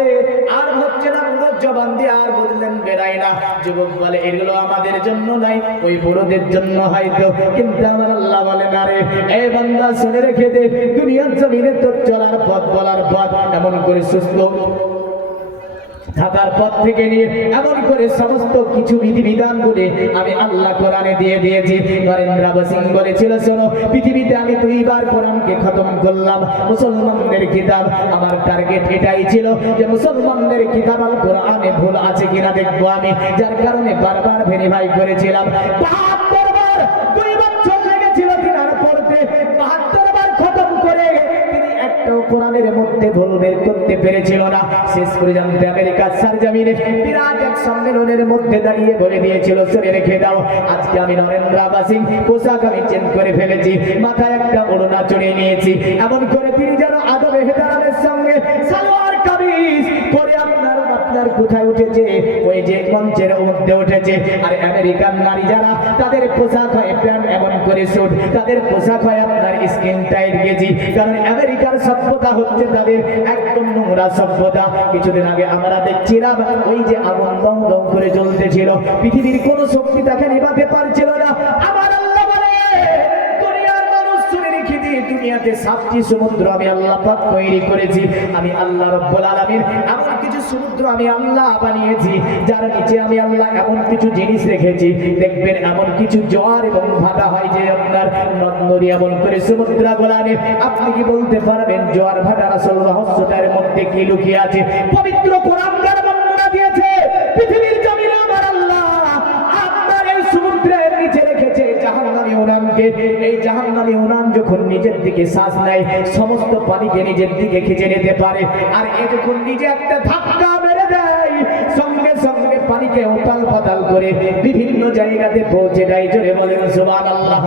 আর হচ্ছে না, বুড়োর জবান দিয়ে আর বললেন বেরাই না। যুবক বলে এগুলো আমাদের জন্য নয়, ওই বুড়োদের জন্য হয়তো। কিন্তু আমার আল্লাহ বলে না রে, এই বান্দা শুনে রেখে দে, দুনিয়ার জমিনে তোর চলার পথ বলার পথ এমন করে সুস্থ থাকার পথ থেকে নিয়ে এমন করে সমস্ত কিছু বিধিবিধান বলে আমি আল্লাহ কোরআনে দিয়ে দিয়েছি। নরেন্দ্র সিং বলেছিল শোনো, পৃথিবীতে আমি 2 বার কোরআনকে খতম করলাম, মুসলমানদের কিতাব। আমার টার্গেট এটাই ছিল যে মুসলমানদের কিতাব আল কোরআনে ভুল আছে কিনা দেখবো আমি, যার কারণে বারবার ভেরিফাই করেছিলাম। 72 বার 2 বছর লেগেছিল তিনার পড়তে, 72 বার খতম করে তিনি একটাও কোরআনের মধ্যে ভুল বের করতে পেরেছিল না। শেষ পর্যন্ত আমেরিকার সরজমিনে বিরাট এক সম্মেলনের মধ্যে দাঁড়িয়ে বলে দিয়েছিল শুনে রেখে দাও, আজকে আমি নরেন্দ্র আবাসী পোশাক আমি চেঞ্জ করে ফেলেছি, মাথায় একটা ওড়না চড়িয়ে নিয়েছি। এমন করে তিনি যেন আদবে হেদারামের সঙ্গে সালোয়ার কামিজ পরে আপনার কোথায় উঠেছে, ওই যে মঞ্চের মধ্যে উঠেছে। আর আমেরিকান নারী যারা, তাদের পোশাক হয় প্যান্ট এমন করে স্যুট, তাদের পোশাক হয় আপনার স্কিন টাইট গেজি। কারণ আমেরিকার সভ্যতা হচ্ছে তাদের একদম নোংরা সভ্যতা। কিছুদিন আগে আমরা দেখছিলাম ওই যে আগুন দম দম করে জ্বলতেছিল, পৃথিবীর কোন শক্তি তাকে নিভাতে পারছিল না। আমার আল্লাহ বলে দুনিয়ার মানুষ শুনে রেখে দিয়ে, দুনিয়াতে 7টি সমুদ্র আমি আল্লাহ পাক তৈরি করেছি। আমি আল্লাহ রব্বুল আলামিন এমন কিছু সমুদ্র আমি আল্লাহ বানিয়েছি, যার নিচে আমি আল্লাহ এমন কিছু জিনিস রেখেছি। দেখবেন এমন কিছু জোয়ার এবং ভাটা হয় যে আপনার নদী এমন করে সমুদ্র গোলানে। আপনি কি বলতে পারবেন জোয়ার ভাটার আসল রহস্যটার মধ্যে কি লুকিয়ে আছে? পবিত্র কোরআন দ্বারা বর্ণনা দিয়েছে। পৃথিবীর জমিনে আমার আল্লাহ আপনার এই সমুদ্রের নিচে রেখেছে জাহান্নামী উনানকে। এই জাহান্নামী উনান যখন নিজের দিকে শ্বাস নেয়, সমস্ত পানিকে নিজের দিকে খিঁচে নিতে পারে। আর এ যখন নিজে একটা ধাক্কা মেরে দেয়, সঙ্গে সঙ্গে পানিকে উতাল পাতাল করে বিভিন্ন জায়গাতে পৌঁছে দেয়। জোরে বলেন সুবহানাল্লাহ।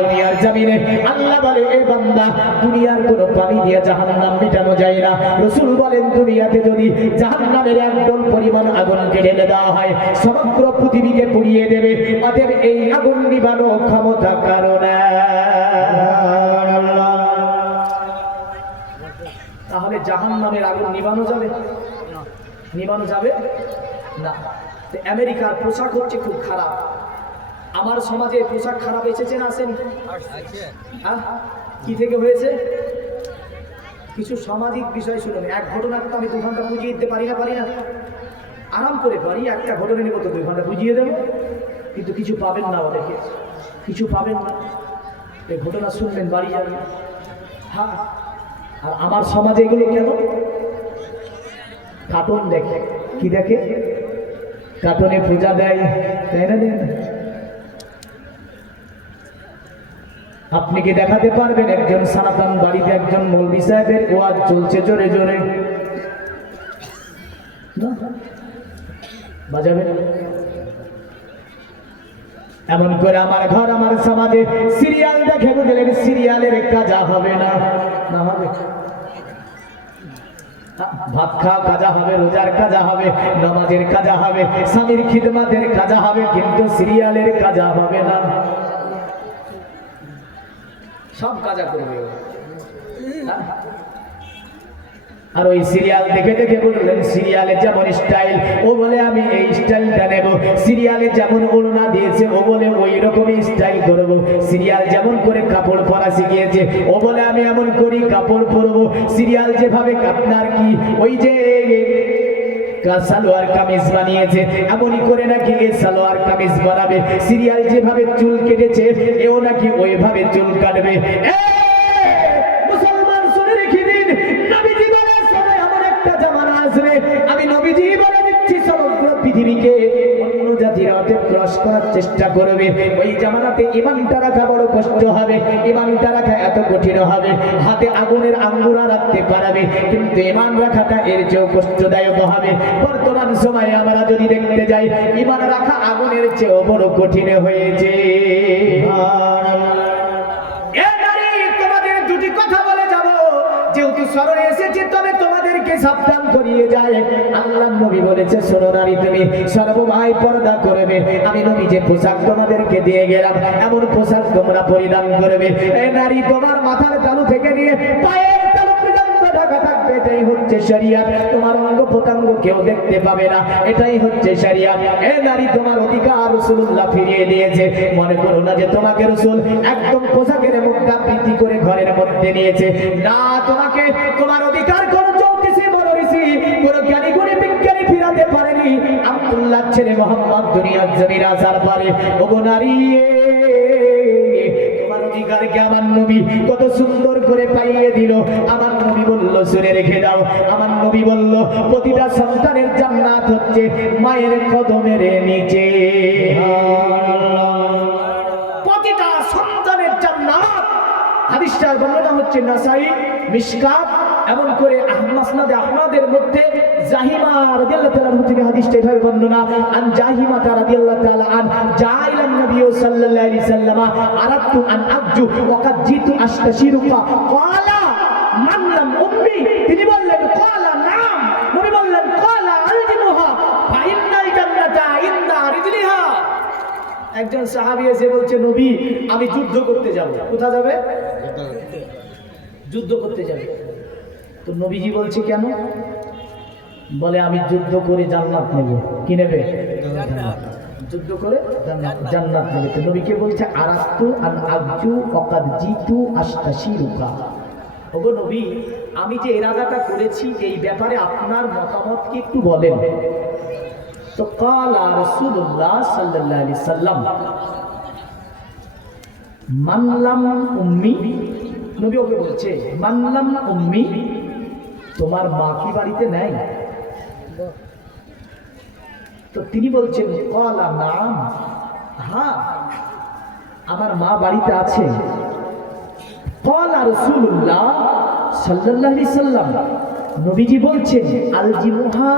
দুনিয়ার জমিনে আল্লাহ বলে এই বান্দা, দুনিয়ার কোনো পানি দিয়ে জাহান্নাম মেটানো যায় না। রাসূল বলেন দুনিয়াতে যদি জাহান্নামের 1 ডল পরিমাণ আগুনকে ঢেলে দেওয়া হয়, সমগ্র পৃথিবীকে পুড়িয়ে দেবে। অতএব এই আগুন নিভানোর ক্ষমতা কারো না। তাহলে জাহান্নামের আগুন নিভানো যাবে? নিভানো যাবে না। আমেরিকার পোশাক হচ্ছে খুব খারাপ। আমার সমাজে পোশাক খারাপ এসেছে না আসেনি? কি থেকে হয়েছে? কিছু সামাজিক বিষয় শুনুন। এক ঘটনাকে তো আমি 2 ঘন্টা বুঝিয়ে দিতে পারি না, আরাম করে পারি। একটা ঘটনা নিব তো 2 ঘন্টা বুঝিয়ে দেবো, কিন্তু কিছু পাবেন না, ওদেরকে কিছু পাবেন না। এই ঘটনা শুনবেন, বাড়ি যাবেন। হ্যাঁ, আর আমার সমাজে এগুলো কেন? কার্টুন দেখে। কি দেখে? কার্টুনে পূজা দেয়, তাই না? আপনি কি দেখাতে পারবেন একজন সনাতন বাড়িতে একজন মৌলভী সাহেবের ওয়াজ চলছে জোরে জোরে? বাজাবেন? এমন করে আমার ঘর আমার সমাজে সিরিয়াল দেখে বুঝলেন, সিরিয়ালের কাজা হবে না? না হবে। ভাত খাওয়া কাজা হবে, রোজার কাজা হবে, নামাজের কাজা হবে, স্বামীর খিদমতের কাজা হবে, কিন্তু সিরিয়ালের কাজা হবে না। সব কাজা করবে। আর ওই সিরিয়াল দেখে দেখে বললেন সিরিয়ালে যেমন স্টাইল, ও বলে আমি এই স্টাইলটা নেব। সিরিয়ালে যেমন ওড়না দিয়েছে, ও বলে ওই রকমই স্টাইল করব। সিরিয়াল যেমন করে কাপড় পরা শিখিয়েছে, ও বলে আমি এমন করি কাপড় পরবো। সিরিয়াল যেভাবে আপনার কি ওই যে সালোয়ার কামিজ বানিয়েছে, এমনই করে নাকি এই সালোয়ার কামিজ বানাবে। সিরিয়াল যেভাবে চুল কেটেছে, এও নাকি ওইভাবে চুল কাটবে। মুসলমান শুনে রেখে দিন, নবীজি বলে সবে এমন একটা জামানা আসবে, আমি নবীজি বলে দিচ্ছি সমগ্র পৃথিবীকে অন্য জাতিরা ক্রস করার চেষ্টা করবে। ওই জামানাতে ঈমানটা রাখা বড় কষ্ট হবে, ঈমানটা রাখা এত কঠিন হবে, হাতে আগুনের আঙ্গুরা রাখতে পারবে, কিন্তু ঈমান রাখাটা এর চেয়েও কষ্টদায়ক হবে। বর্তমান সময়ে আমরা যদি দেখতে যাই, ঈমান রাখা আগুনের চেয়েও বড় কঠিন হয়েছে। তোমাদের দুটি কথা বলে যাব, যেহেতু স্মরণে এসেছে তবে তোমাদেরকে সাবধান করিয়ে যায়। আল্লাহর নবী বলেছে, শোনো নারী, তুমি সর্বময় পর্দা করবে। আমি নবী যে পোশাক তোমাদেরকে দিয়ে গেলাম, এমন পোশাক তোমরা পরিধান করবে। এই নারী, তোমার মাথার তালু থেকে নিয়ে পায়ের তালু পর্যন্ত ঢাকা থাকবে, এটাই হচ্ছে শরিয়ত। তোমার অঙ্গ প্রত্যঙ্গ কেউ দেখতে পাবে না, এটাই হচ্ছে শরিয়ত। এই নারী, তোমার অধিকার রাসূলুল্লাহ ফিরিয়ে দিয়েছে। মনে করো না যে তোমাকে রাসূল একদম পোশাকের মুখটা বৃদ্ধি করে ঘরের মধ্যে নিয়েছে। না, তোমাকে তোমার অধিকার কোন জ্যোতিষী মনোঋষি কোন জ্ঞানী গুণী বিজ্ঞানী ফিরাতে পারেনি। আব্দুল্লাহ ছেলে মোহাম্মদ দুনিয়ার জমিনে আসার পরে ওগো নারী, তোমার অধিকারকে আমার নবী কত সুন্দর করে পাইয়ে দিল। আমার নবী বলল, শুনে রেখে দাও। আমার নবী বলল, প্রতিটা সন্তানের জান্নাত হচ্ছে মায়ের কদমের নিচে। প্রতিটা সন্তানের জান্নাত। হাদিসটার বর্ণনা হচ্ছে নাসাই, মিশকাত, এমন করে মুসনাদে আহমদের মধ্যে জাহিমা রাদিয়াল্লাহু তাআলা আনহু থেকে হাদিসটা এভাবে বর্ণনা। আন জাহিমা রাদিয়াল্লাহু তাআলা আন জাইলান নবী সাল্লাল্লাহু আলাইহি সাল্লাম আরাদতু আন আবজু ওয়া কাদ জিতু আশতাশিরুকা ক্বালা মান লাম উম্মি। তিনি বললেন, ক্বালা নাম। নবী বললেন, ক্বালা আলজিমুহা ফা ইন্নাল জান্নাতা ইনদা রিজলিহা। একজন সাহাবী এসে বলছে, নবী, আমি যুদ্ধ করতে যাব। কোথায় যাবে? যুদ্ধ করতে যাবে। তো নবীজি বলছে, কেন? বলে, আমি যুদ্ধ করে জান্নাত নেব। কি নেবে? যুদ্ধ করে জান্নাত নেবে। তো নবীকে বলছে, আরাস্তু আন আবজু ওয়াকাদ জিতু আশতাশিরুকা। ওগো নবী, আমি যে ইরাদাটা করেছি এই ব্যাপারে আপনার মতামত কি একটু বলেন। তো ক্বালা রাসূলুল্লাহ সাল্লাল্লাহু আলাইহি সাল্লাম মান লাম উম্মি। নবী ওকে বলছে, মান লাম উম্মি, তোমার মা কি বাড়িতে নেই? তো তিনি বলছেন, ক্বালা নাম, হ্যাঁ, আমার মা বাড়িতে আছে। ক্বালা রাসূলুল্লাহ সাল্লাল্লাহু আলাইহি সাল্লাম, নবীজি বলছেন, আলজিমুহা,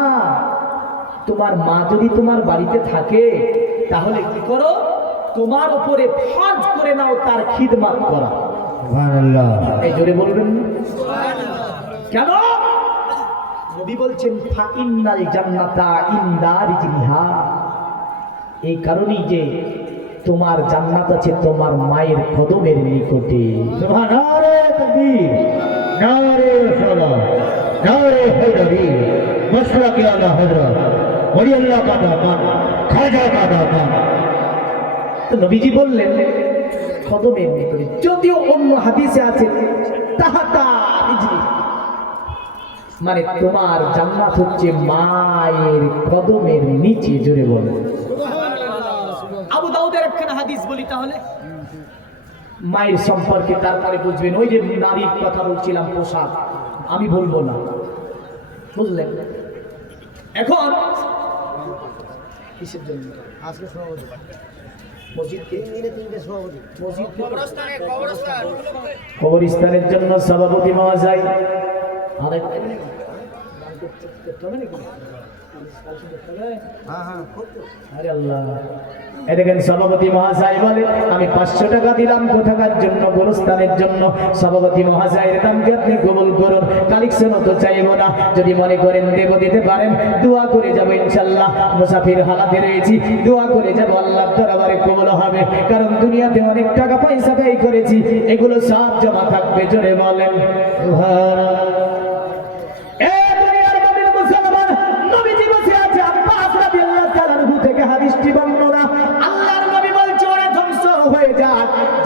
তোমার মা যদি তোমার বাড়িতে থাকে তাহলে কি করো? তোমার উপরে ফরজ করে নাও তার খিদমত করা। সুবহানাল্লাহ। এই জোরে বলবেন না? সুবহানাল্লাহ। কেন? নবী বলছেন, ফা ইন্নাল জান্নাতা ইনদা রিজলিহা। এই কারণেই যে তোমার জান্নাত আছে তোমার মায়ের কদমের নিকটে। সুবহানাল্লাহ, তাকবীর, নারে সালাত, নারে হায়দারি, মাসলাকে আলা হযরত ওলি আল্লাহ কা দামান, খাজা কা দামান। তো নবীজি বললেন, কদমের নিকটে। যদিও অন্য হাদিসে আছে তাহাতা রিজলি, মানে তোমার জান্নাত হচ্ছে মায়ের কদমের নিচে। জোরে বলো সুবহানাল্লাহ। আবু দাউদের একখানা হাদিস বলি তাহলে মায়ের সম্পর্কে, তারপরে বুঝবেন। ওই যে নারীর কথা বলছিলাম, পোশাক আমি বলবো না, বুঝলেন? এখন কিসের জন্য আজকে সভাপতি কবরস্থানের জন্য সভাপতি মহাশয় দেখেন, সভাপতি মহাশয় বলে, আমি 500 টাকা দিলাম কোথাকার জন্য? গোরস্থানের জন্য। সভাপতি মহাশয়ের দামকে আপনি কবুল করুন, কালেকশন তো চাইবো না। যদি মনে করেন দেব, দিতে পারেন, দোয়া করে যাবো ইনশাল্লাহ। মুসাফির হালাতে রয়েছি, দোয়া করে যাবো, আল্লাহর দরবারে কবুল হবে। কারণ দুনিয়াতে অনেক টাকা পয়সা ব্যয় করেছি, এগুলো সব জমা থাকবে। জোরে বলেন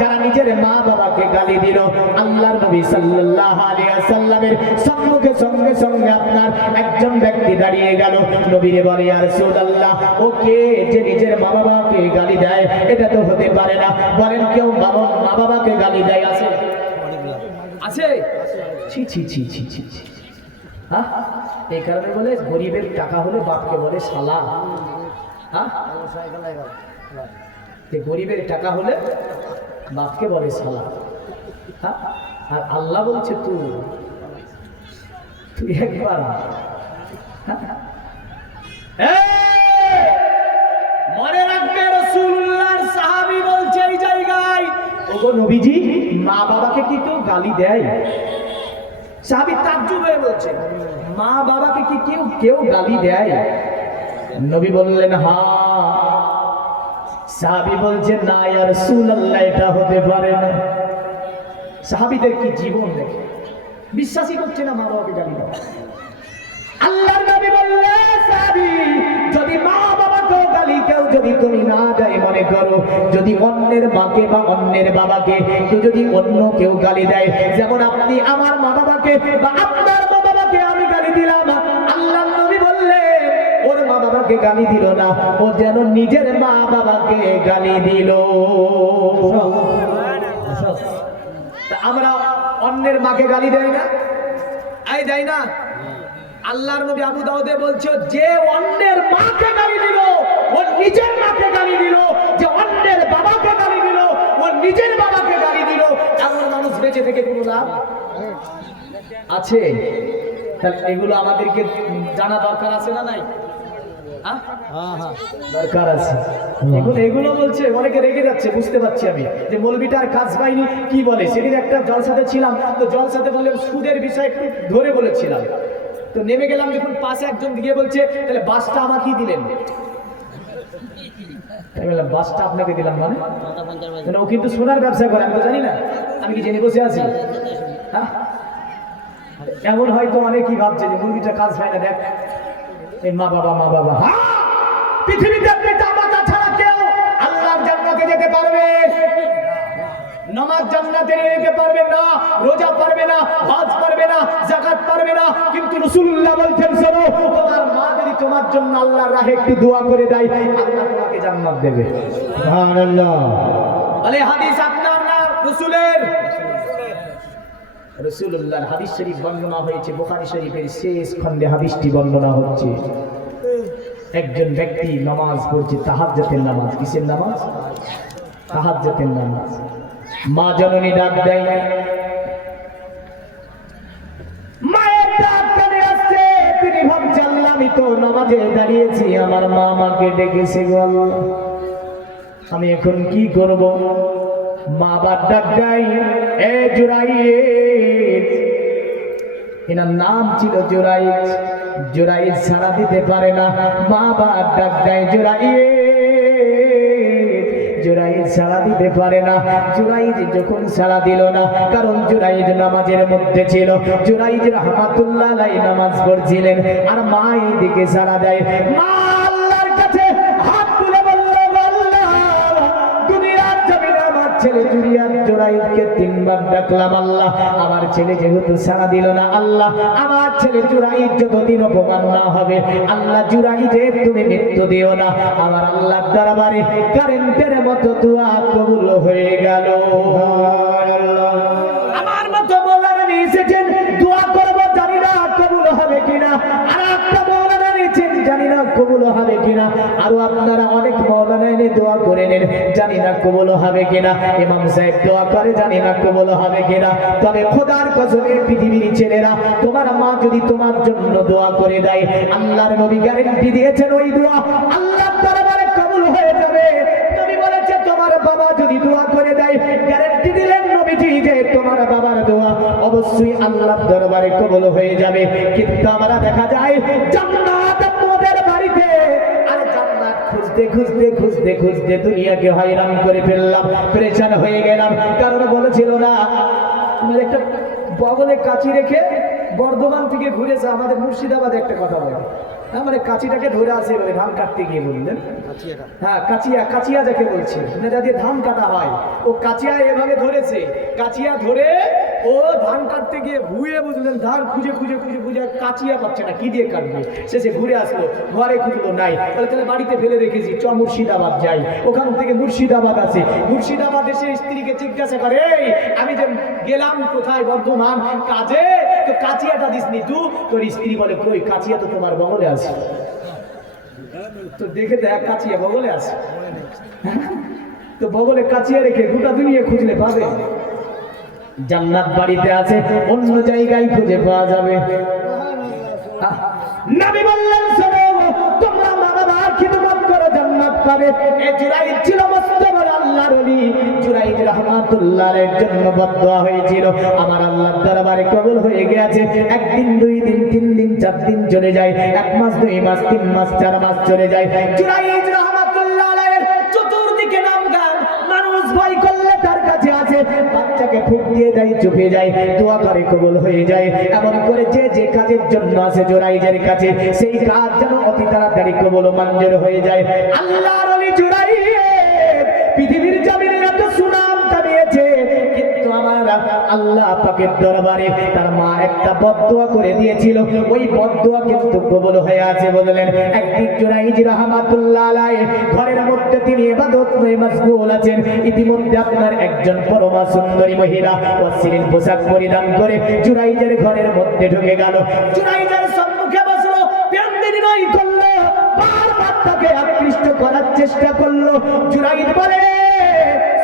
যারা নিজের মা বাবাকে গালি দিল, আল্লাহর নবী সাল্লাল্লাহু আলাইহি ওয়াসাল্লামের সম্মুখে সঙ্গে সঙ্গে আপনার একজন ব্যক্তি দাঁড়িয়ে গেল। নবীরে বলে, ইয়া রাসূলুল্লাহ, ওকে যে নিজের মা বাবাকে গালি দেয়, এটা তো হতে পারে না। বলেন, কেউ মা বাবাকে গালি দেয়? আছে? আছে? ছি ছি ছি ছি ছি ছি। হ্যাঁ, এই কারণে বলে গরিবের টাকা হলে বাপকে বলে শালা। হ্যাঁ, যে গরিবের টাকা হলে বাপকে বলে সালা, হ্যাঁ? আর আল্লাহ বলছে তুই একবার হ্যাঁ? মনে রাখবে রাসূলুল্লাহর সাহাবী বলছে এই জায়গায়, ওগো নবীজি মা বাবাকে কি কেউ গালি দেয়? সাহাবী তাজ্জুব হয়ে বলছে মা বাবাকে কি কেউ গালি দেয়? নবী বললেন হ্যাঁ। সাহাবী বলছে না ইয়া রাসূলুল্লাহ এটা হতে পারে না। সাহাবীদের কি জীবন দেখে, বিশ্বাসই করছে না মা বাবাকে গালি দেয়। আল্লাহর নবী বললেন সাহাবী যদি মা বাবাকে গালি কেউ যদি তুমি না দেয়, মনে করো যদি অন্যের মাকে বা অন্যের বাবাকে তো যদি অন্য কেউ গালি দেয়, যেমন আপনি আমার মা বাবাকে বা আপনার মা বাবাকে আমি গালি দিলাম, আল্লাহর নবী বললেন ওর মা বাবাকে গালি দিল না, ও যেন নিজের মা বাবাকে গালি দিল। তা আমরা অন্যের মাকে গালি দেয় না, দেয় না? আল্লাহর নবী আবু দাউদে বলছে যে অন্যের মাকে গালি দিল ও নিজের মাকে গালি দিল, যে অন্যের বাবাকে গালি দিল ও নিজের বাবাকে গালি দিল। এমন মানুষ বেঁচে থেকে কোনো লাভ আছে? তাহলে এগুলো আমাদেরকে জানা দরকার আছে না নাই? দরকার আছে। এগুলো বলছে অনেকে রেগে যাচ্ছে, বুঝতে পারছি আমি যে মৌলবীটার কাজ পাইনি কি বলে। সেদিন একটা জলসাতে ছিলাম, তো জলসাতে বললাম সুদের বিষয় একটু ধরে বলেছিলাম, তো নেমে গেলাম যখন পাশে একজন গিয়ে বলছে তাহলে বাসটা আমাকেই দিলেন। আমি বললাম বাসটা আপনাকে দিলাম মানে? ও কিন্তু সোনার ব্যবসা করে, আমি তো জানি না, আমি কি জেনে বসে আছি? হ্যাঁ, এমন হয়তো অনেকেই ভাবছে যে মুরগিটা কাজ পায় না। দেখ এই মা বাবা হ্যাঁ, পৃথিবীতে পিতা মাতা ছাড়া কেউ আল্লাহর জান্নাতে যেতে পারবে? নামাজ জান্নাতে যেতে পারবে না, রোজা পারবে না, হজ পারবে না, যাকাত পারবে না, কিন্তু রাসূলুল্লাহ বলছেন শোনো, তোমার মা যদি তোমার জন্য আল্লাহর রাহে একটু দোয়া করে দেয়, আল্লাহ তোমাকে জান্নাত দেবে। সুবহানাল্লাহ। আলে হাদিস আপনার না রাসূলের? রাসূলুল্লাহর হাদিস শরীফ বর্ণনা হয়েছে, বুখারী শরীফের শেষ খণ্ডে হাদিসটি বর্ণনা হচ্ছে। একজন ব্যক্তি নামাজ পড়ছে, তাহাজ্জুদের নামাজ। কিসের নামাজ? তাহাজ্জুদের নামাজ। মা জননী ডাক দেয়, মায়ের ডাক কানে আসছে, তিনি ভাবছেন আমি তো নামাজে দাঁড়িয়েছি, আমার মা আমাকে ডেকেছে, গো আল্লাহ আমি এখন কি করব? মা বাবার ডাক দেয়, এ জুরাইদ, এনার নাম ছিল জুরাইদ। জুরাইদ সাড়া দিতে পারে না, মা বাবার ডাক দেয় জুরাইদ সাড়া দিতে পারে না। জুরাইদ যখন সাড়া দিল না, কারণ জুরাইদ নামাজের মধ্যে ছিল, জুরাইদ রাহমাতুল্লাহ আলাইহি নামাজ পড়ছিলেন, আর মা এই দিকে সাড়া দেয়। মা আল্লাহর কাছে হাত তুলে বলল, আল্লাহ দুনিয়ার জমিনে আমার ছেলে জুরাইদকে 3 বার ডাকলাম, আল্লাহ আমার ছেলে যেহেতু সাড়া দিল না, আল্লাহ আমার ছেলে জুরাইদ যতদিন অপমান না হবে, আল্লাহ জুরাইদের তুমি মৃত্যু দিও না। আমার আল্লাহর দরবারে কারেন্টের মতো দোয়া কবুল হয়ে গেল। আমার মতো মাওলানা এসেছেন, দোয়া করব জানি না কবুল হবে কিনা, আর একটা মাওলানা এসেছেন জানি না কবুল হবে কিনা, আরো আপনারা অনেক মাওলানা এনে দোয়া করে নেন, জানি না কবুল হবে কিনা, ইমাম সাহেব দোয়া করে জানি না কবুল হবে কিনা। তবে খোদার কসমে পৃথিবীর ছেলেরা, তোমার মা যদি তোমার জন্য দোয়া করে দেয়, আল্লাহর নবী গ্যারান্টি দিয়েছেন ওই দোয়া আল্লাহর দরবারে কবুল হয়ে যাবে। নবী বলেছে তোমার বাবা যদি দোয়া করে দেয়, গ্যারান্টি দিলেন নবীজি যে তোমার বাবার দোয়া অবশ্যই আল্লাহর দরবারে কবুল হয়ে যাবে। কিন্তু আমরা দেখা যায় জান্নাত আমাদের বাড়িতে, আর জান্নাত খুঁজতে দুনিয়াকে হয়রান করে ফেললাম, পেরেশান হয়ে গেলাম। কারণ বলেছিল না তোমার একটা বগলে কাঁচি রেখে বর্ধমান থেকে ঘুরেছে আমাদের মুর্শিদাবাদে একটা কথা বলে, মানে কাঁচিটাকে ধরে আসে বলে ধান কাটতে গিয়ে বললেন, হ্যাঁ কাঁচিয়া যাকে বলছে যা দিয়ে ধান কাটা হয়, ও কাঁচিয়া এভাবে ধরেছে, কাঁচিয়া ধরে ও ধান কাটতে গিয়ে ভুয়ে বুঝলেন ধান খুঁজে কাঁচিয়া পাচ্ছে না, কি দিয়ে কাটবে, শেষে ঘুরে আসলো, ঘরে খুঁজলো নাই, বলে তাহলে বাড়িতে ফেলে রেখেছি, চ মুর্শিদাবাদ যাই। ওখান থেকে মুর্শিদাবাদ আছে, মুর্শিদাবাদ এসে স্ত্রীকে জিজ্ঞাসা করে, এই আমি যে গেলাম কোথায় বর্ধমান কাজে, তো কাঁচিয়াটা দিসনি তু? তোর স্ত্রী বলে কই কাঁচিয়া তো তোমার বগলে আছে। তো দেখে দেখ কাচিয়া বগলে আছে, তো বগলে কাচিয়া রেখে গোটা দুনিয়া খুঁজলে পাবে? জান্নাত বাড়িতে আছে, অন্য জায়গায় খুঁজে পাওয়া যাবে। নবী বললেন, শোনো, তোমরা মা বাবার খিদমত করো, জান্নাত পাবে। এই জুরাইদ ছিল মস্ত বড় আল্লাহর ওলি। জুরাইদ রাহমাতুল্লাহর জন্য বদদোয়া হয়েছিল, আমার আল্লাহর দরবারে কবুল হয়ে গেছে। একদিন, 2 দিন, 3 দিন, 4 দিন চলে যায়, 1 মাস, 2 মাস, 3 মাস, 4 মাস চলে যায়। জুরাইদ রাহমাতুল্লাহর চতুর্দিকে নামগান, মানুষ ভয় করলে তার কাছে আছে, বাচ্চাকে ফুক দিয়ে দেয়, চুপে যায়, দোয়া করে কবুল হয়ে যায়। এমন করে যে কাজের জন্য আছে জুরাইদের কাছে, সেই কাজ যেন অতি তাড়াতাড়ি কবুল মঞ্জুর হয়ে যায়। আল্লাহর ওলি জুরাইদ পৃথিবীর জমিনে এত সুনাম কামিয়েছে, কিন্তু আমার আল্লাহ পাকের দরবারে তার মা একটা বদদোয়া করে দিয়েছিল, ওই বদদোয়া কিন্তু কবুল হয়ে আছে। বললেন, একদিন জুরাইদ রাহমাতুল্লাহ আলাইহি ঘরের মধ্যে তিনি ইবাদতময় মাশগুল আছেন। ইতিমধ্যে আপনার একজন পরমা সুন্দরী মহিলা অশ্লীল পোশাক পরিধান করে জুরাইদের ঘরের মধ্যে ঢুকে গেল। জুরাইদের সম্মুখে বসলো, প্রেমবিনিময় করলো, বারবার তাকে আকৃষ্ট করার চেষ্টা করলো। জুরাইদ বলে,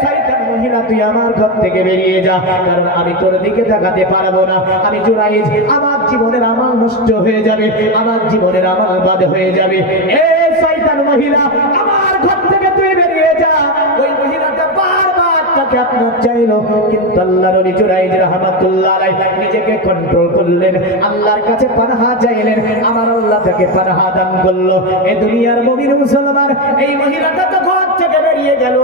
শয়তান মহিলা, তুই আমার ঘর থেকে বেরিয়ে যা, কারণ আমি তোর দিকে তাকাতে পারবো না। আমি জুরাইদ, আমার জীবনের আমল নষ্ট হয়ে যাবে, আমার জীবনের আমল বাদ হয়ে যাবে। এ শয়তান মহিলা, আমার ঘর থেকে তুই বেরিয়ে যা। ওই মহিলাটা বারবার তাকে আপনার চাইলো, কিন্তু আল্লাহর ওলি জুরাইদ রাহমাতুল্লাহ আলাইহি নিজেকে কন্ট্রোল করলেন, আল্লাহর কাছে পানাহা চাইলেন। আমার আল্লাহ তাকে পানাহা দান করলো। এই দুনিয়ার মুমিন মুসলমান, এই মহিলাটা তো ঘর থেকে বেরিয়ে গেল।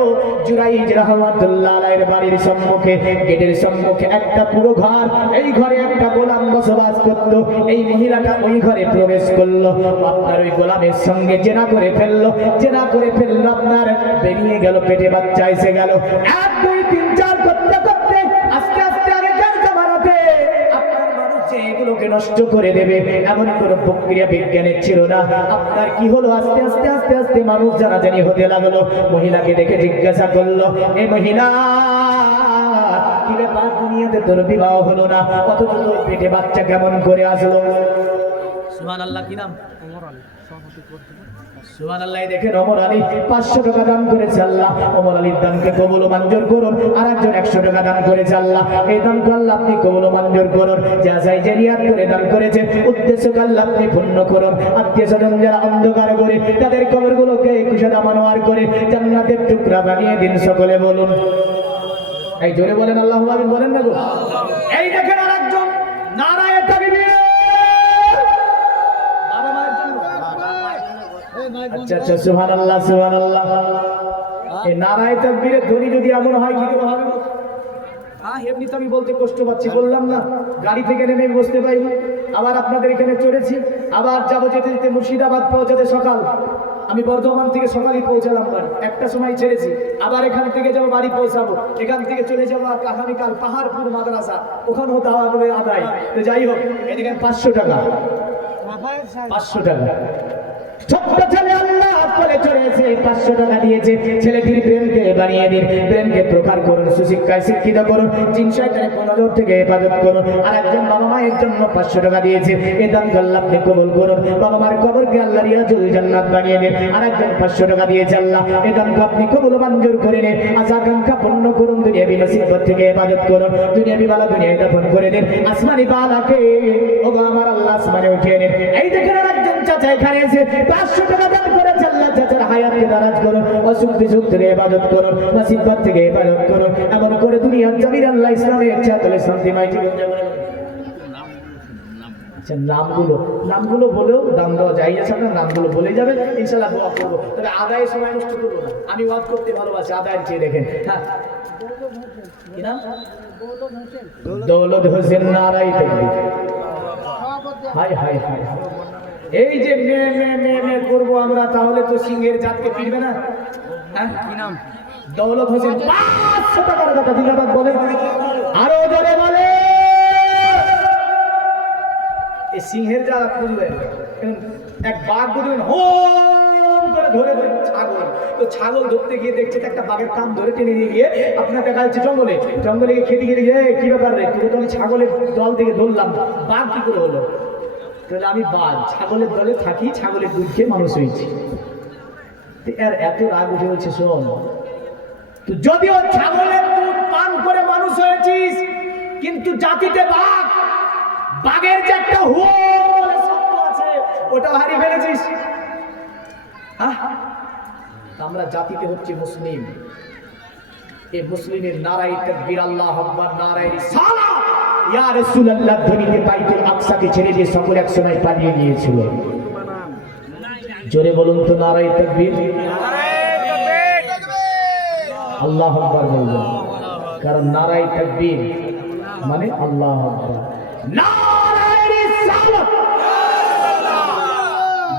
জুরাইদ রাহমাতুল্লাহ আলাইহির বাড়ির সম্মুখে, গেটের সম্মুখে একটা পুরো ঘর, এই ঘরে একটা গোলাম বসবাস করত। এই মহিলাটা ওই ঘরে প্রবেশ করলো, আপনার ওই গোলামের সঙ্গে জেনা করে ফেললো, জেনা করে ফেললো, আপনার বেরিয়ে গেল, পেটে বাচ্চা এসে গেল। 1, 2, 3, 4 করতে করতে আস্তে আস্তে আগেকার জামানাতে আপনার মানুষ যে এগুলোকে নষ্ট করে দেবে এমন কোনো প্রক্রিয়া বিজ্ঞানের ছিল না। আপনার কি হলো, আস্তে আস্তে আস্তে আস্তে মানুষ জানাজানি হতে লাগলো। মহিলাকে দেখে জিজ্ঞাসা করলো, এই মহিলা, কি ব্যাপার, দুনিয়াতে তোর বিবাহ হলো না, অথচ তোর পেটে বাচ্চা কেমন করে আসলো? সুবহানাল্লাহ। কি নাম? সুবহানাল্লাহ। দেখেন, ওমর আলী 500 টাকা দান করেছে আল্লাহ, ওমর আলীর দানকে কবুল ও মঞ্জুর করুন। আর একজন 100 টাকা দান করেছে আল্লাহ, এই দানকে আল্লাহ আপনি কবুল ও মঞ্জুর করুন। যা চাই যে নিয়াত করে দান করেছে, উদ্দেশ্যকে আল্লাহ আপনি পূর্ণ করুন। আত্মীয় স্বজন যারা অন্ধকার করে, তাদের কবরগুলোকে কুশাদা মানোয়ার করে জান্নাতের টুকরা বানিয়ে দিন। সকলে বলুন, এই জোরে বলেন আল্লাহু আমিন, বলেন না গো। এই দেখেন আরেকজন, নারায়ে তাকবীর। আচ্ছা আচ্ছা, সুবহানাল্লাহ সুবহানাল্লাহ। এই নারায়ে তাকবীরের ধ্বনি যদি এমন হয়, কি করে হবে? এমনি তো আমি বলতে কষ্ট পাচ্ছি, বললাম না গাড়ি থেকে নেমে বসতে পারি, আবার আপনাদের এখানে চড়েছি, আবার যাবো যেতে যেতে মুর্শিদাবাদ পৌঁছাতে সকাল। আমি বর্ধমান থেকে সকালই পৌঁছালাম বাড়ি, 1টা সময় ছেড়েছি, আবার এখান থেকে যাবো বাড়ি পৌঁছাবো, এখান থেকে চলে যাবো আগামীকাল পাহাড়পুর মাদ্রাসা, ওখানেও দাওয়া বলে আদায়। তো যাই হোক, এদিকে 500 টাকা, 500 টাকা। ছোট্ট ছেলে আল্লাহ বলে চলেছে, 500 টাকা দিয়েছে। ছেলেটির ব্রেনকে বানিয়ে দিন, ব্রেনকে প্রকার করুন, সুশিক্ষায় শিক্ষিত করুন, জিন শয়তানের নজর থেকে হেফাজত করুন। আর একজন বাবা মায়ের জন্য 500 টাকা দিয়েছে, এ দান আল্লাহ আপনি কবুল করুন। বাবা মার কবরকে আল্লাহ রিয়াজুল জান্নাত বানিয়ে দিন। আর একজন 500 টাকা দিয়েছে আল্লাহ, এ দানকে আপনি কবুল মঞ্জুর করে নিন। আশা আকাঙ্ক্ষা পূর্ণ করুন, দুনিয়াবি মুসিবত থেকে হেফাজত করুন, দুনিয়াবি বালা দুনিয়ায় দাফন করে দিন। আসমানি বালাকে ওগো আমার আল্লাহ আসমানে উঠিয়ে নিন। এই দেখেন আরেকজন চাচা এখানে এসে 500 টাকা দান করেছে আল্লাহ, চাচার হায়াতকে দারাজ করুন, অসুখ বিসুখ থেকে হেফাজত করুন, মুসিবত থেকে হেফাজত করুন। এমন করে দুনিয়ার জমির আল্লাহ ইসলামের চাতলে শান্তিময় জীবন যাপন। আচ্ছা, নামগুলো বলেও দাম দেওয়া যায়, আপনার নামগুলো বলে যাবেন, ইনশাআল্লাহ দোয়া করবো। তবে আদায়ের সময় নষ্ট করবো না, আমি ওয়াজ করতে ভালোবাসি, আদায়ের চেয়ে দেখেন। হ্যাঁ, কি নাম? দৌলত হোসেন, নারায়ে তাকবীর। হাই হাই হাই, এই যে মে করবো আমরা, তাহলে তো সিংহের জাতকে ফিরবে না। হ্যাঁ, কি নাম? দৌলত হোসেন। 500 টাকার কথা জিন্দাবাদ বলে, আরো জোরে বলে। এই সিংহের যারা খুঁজবেন, এক বাঘ বুঝবেন হোম করে ধরে ছাগল, তো ছাগল ধরতে গিয়ে দেখছে একটা বাঘের কান ধরে টেনে নিয়ে গিয়ে আপনার দেখা যাচ্ছে জঙ্গলে খেতে গিয়ে কি ব্যাপার রে, তুই তো আমি ছাগলের দল থেকে ধরলাম, বাঘ কি করে হলো? তাহলে আমি বাদ, ছাগলের দলে থাকি, ছাগলের দুধ খেয়ে মানুষ হয়েছি। এর এত রাগ উঠে হচ্ছে, শোন, তো যদিও ছাগলের দুধ পান করে মানুষ হয়েছিস, কিন্তু জাতিতে বাঘ, বাঘের যে একটা হুঁ বলে শব্দ আছে, ওটাও হারিয়ে ফেলেছিস। আমরা জাতিতে হচ্ছে মুসলিম। এই মুসলিমের নারাই তাকবীর, আল্লাহু আকবার, নারাই রিসালাত, ইয়া রাসূলুল্লাহ ধ্বনিতে বাইতুল আকসাকে ছেড়ে দিয়ে সকলে এক সময় পালিয়ে গিয়েছিল। জোরে বলুন তো নারাই তাকবীর, আল্লাহু আকবার বলবেন, কারণ নারাই তাকবীর মানে আল্লাহু আকবার, নারাই রিসালাত,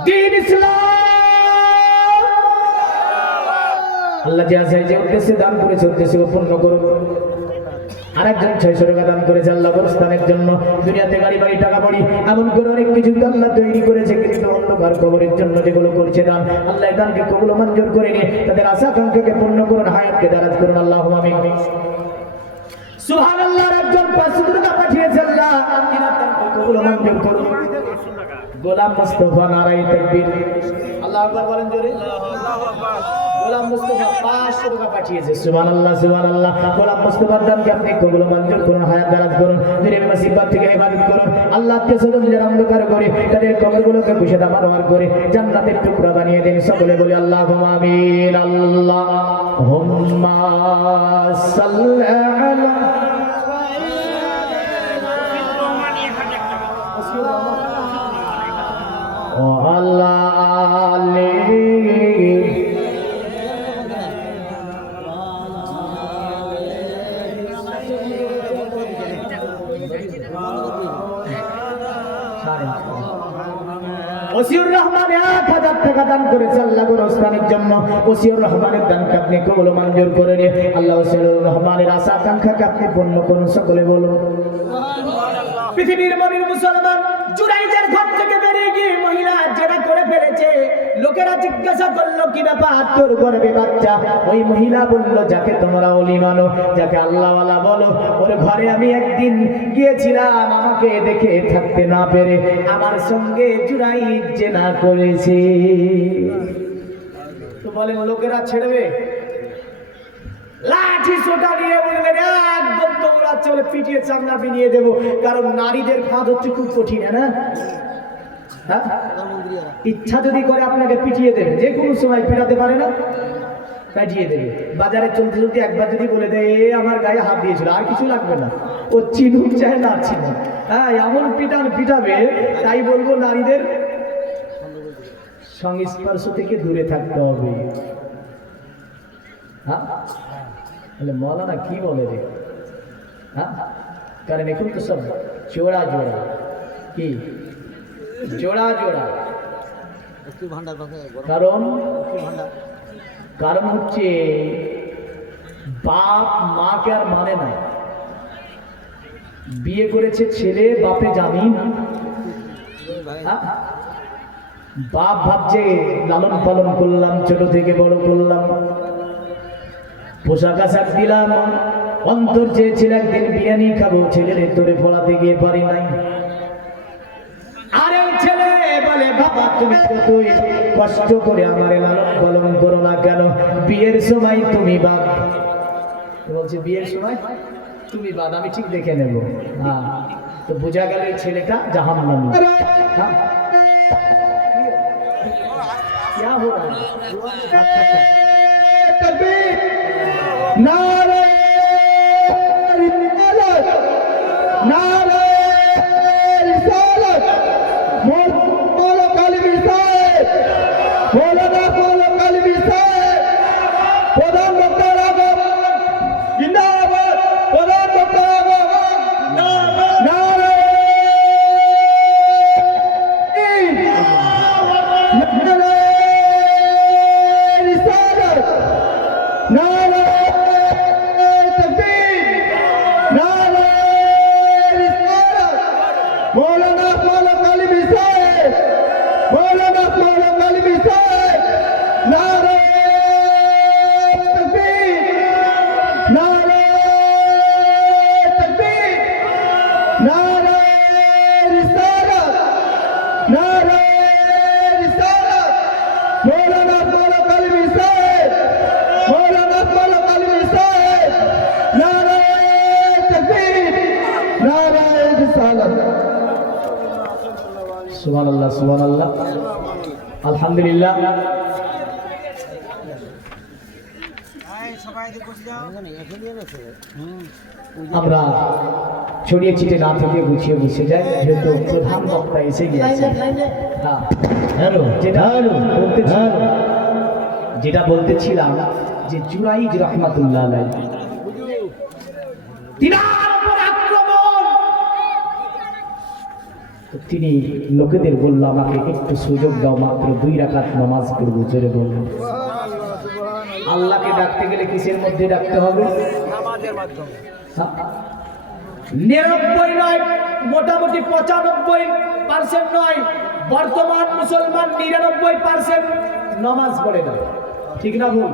দ্বীন ইসলাম। আল্লাহ যে উদ্দেশ্যে দান করেছে উদ্দেশ্যে পূর্ণ করুন। আরেকজন 600 টাকা দান করেছে আল্লাহ গোরস্থানের জন্য। দুনিয়াতে গাড়ি বাড়ি টাকা পড়ি এমন করে অনেক কিছু আল্লাহ তৈরি করেছে, কিন্তু অন্ধকার কবরের জন্য যেগুলো করছে দান, আল্লাহ দানকে কবুল মঞ্জুর করে নিয়ে তাদের আশা আকাঙ্ক্ষাকে পূর্ণ করুন, হায়াতকে দারাজ করুন, আল্লাহুম্মা আমিন। সুবহানাল্লাহ। একজন 500 টাকা পাঠিয়েছে, আল্লাহ কিনা দানকে কবুল মঞ্জুর করুন। গোলাম মুস্তাফা, নারায়ে তাকবীর, আল্লাহু আকবার বলেন জোরে, আল্লাহু আকবার। গোলাম মুস্তাফা 500 টাকা পাঠিয়েছে, সুবহানাল্লাহ সুবহানাল্লাহ। গোলাম মুস্তাফার দানকে আপনি কবুল মঞ্জুর করুন, হায়াত দারাজ করুন, দুনিয়া মুসিবত থেকে ইবাদত করুন। আল্লাহ আত্মীয়-স্বজন যারা অন্ধকার করে তাদের কবরগুলোকে কুশাদা মারওয়ার করে জান্নাতের টুকরা বানিয়ে দেন। সকলে বলি আল্লাহুম্মা আমিন। আল্লাহুম্মা সাল্লি আলা ওয়ালা আলিহি ওসিউর রহমান 1000 টাকা দান করেছে আল্লাহ গোরস্থানের জন্য। ওসিউর রহমানের দানকে আপনি কবুল মঞ্জুর করে নিয়ে আল্লাহ ওসিউর রহমানের আশা আকাঙ্ক্ষাকে আপনি পূর্ণ করুন, সকলে বলুন। পৃথিবীর মমিন মুসলমান জুরাইদের ঘর থেকে বেরিয়ে গিয়ে মহিলা যেটা করে ফেলেছে, লোকেরা জিজ্ঞাসা করলো কি ব্যাপার, তোর গর্ভে বাচ্চা? ওই মহিলা বলল, যাকে তোমরা ওলি মানো, যাকে আল্লাহওয়ালা বলো, ওর ঘরে আমি একদিন গিয়েছিলাম, আমাকে দেখে থাকতে না পেরে আমার সঙ্গে জুরাইদ জেনা করেছে। তো বলেন লোকেরা ছেড়বে? লাঠি সোটা নিয়ে বললেন একদম দৌড়াচ্ছে, বলে পিটিয়ে চামড়া বিনিয়ে দেবো, কারণ নারীদের ফাঁদ হচ্ছে খুব কঠিন, না? ইচ্ছা যদি করে আপনাকে পিটিয়ে দেবে, যে কোনো সময় পিটাতে পারে না, পিটিয়ে দেবে। বাজারে চলতে চলতে একবার যদি বলে দেয় এ আমার গায়ে হাত দিয়েছিল, আর কিছু লাগবে না, ও চিনুক চায় না চিনুক, হ্যাঁ এমন পিটাবে। তাই বলবো নারীদের সংস্পর্শ থেকে দূরে থাকতে হবে। হ্যাঁ মৌলানা কি বলে রে? হ্যাঁ কারণ এখন তো সব জোড়া জোড়া, কি জোড়া জোড়া, কারণ হচ্ছে বাপ মাকে আর মানে না, বিয়ে করেছে ছেলে, বাপে জানি না। বাপ ভাবছে লালন পালন করলাম, ছোট থেকে বড় করলাম, পোশাক আশাক দিলাম, অন্তর চেয়েছিল একদিন বিরিয়ানি খাবো, ছেলের তোরে পড়াতে গিয়ে পারি নাই। আরে ছেলে বলে বাবা তুমি কতই কষ্ট করে আমার লালন পালন করো না কেন, বিয়ের সময় তুমি বাদ। বলছে বিয়ের সময় তুমি বাদ, আমি ঠিক দেখে নেব। হ্যাঁ তো বোঝা গেল এই ছেলেটা জাহান্নামী। क्या हो रहा है? नारे रिसालत, नारे रिसालत, बोलो कालवी साहेब, बोलो ना बोलो कालवी साहेब, प्रधान डॉक्टर आगम जिंदाबाद, प्रधान डॉक्टर आगम नारे रिसालत, नारे সুবহানাল্লাহ সুবহানাল্লাহ আলহামদুলিল্লাহ। আমরা ছড়িয়ে ছিটে না থেকে গুছিয়ে বসে যাই, যেহেতু প্রধান বক্তা এসে গিয়েছে। হ্যাঁ, হ্যালো যেটা বলতেছিলাম যে জুরাইজ রহমাতুল্লাহ আলাইহি তিনার উপর আক্রমণ, তো তিনি লোকেদের বলল আমাকে একটু সুযোগ দাও, মাত্র 2 রাকাত নামাজ পড়বো। জোরে বলল। আল্লাহকে ডাকতে গেলে কিসের মধ্যে ডাকতে হবে? নামাজের মাধ্যমে। 99 নয়, মোটামুটি 95% নয়, বর্তমান মুসলমান 99% নামাজ পড়ে না। ঠিক না ভুল?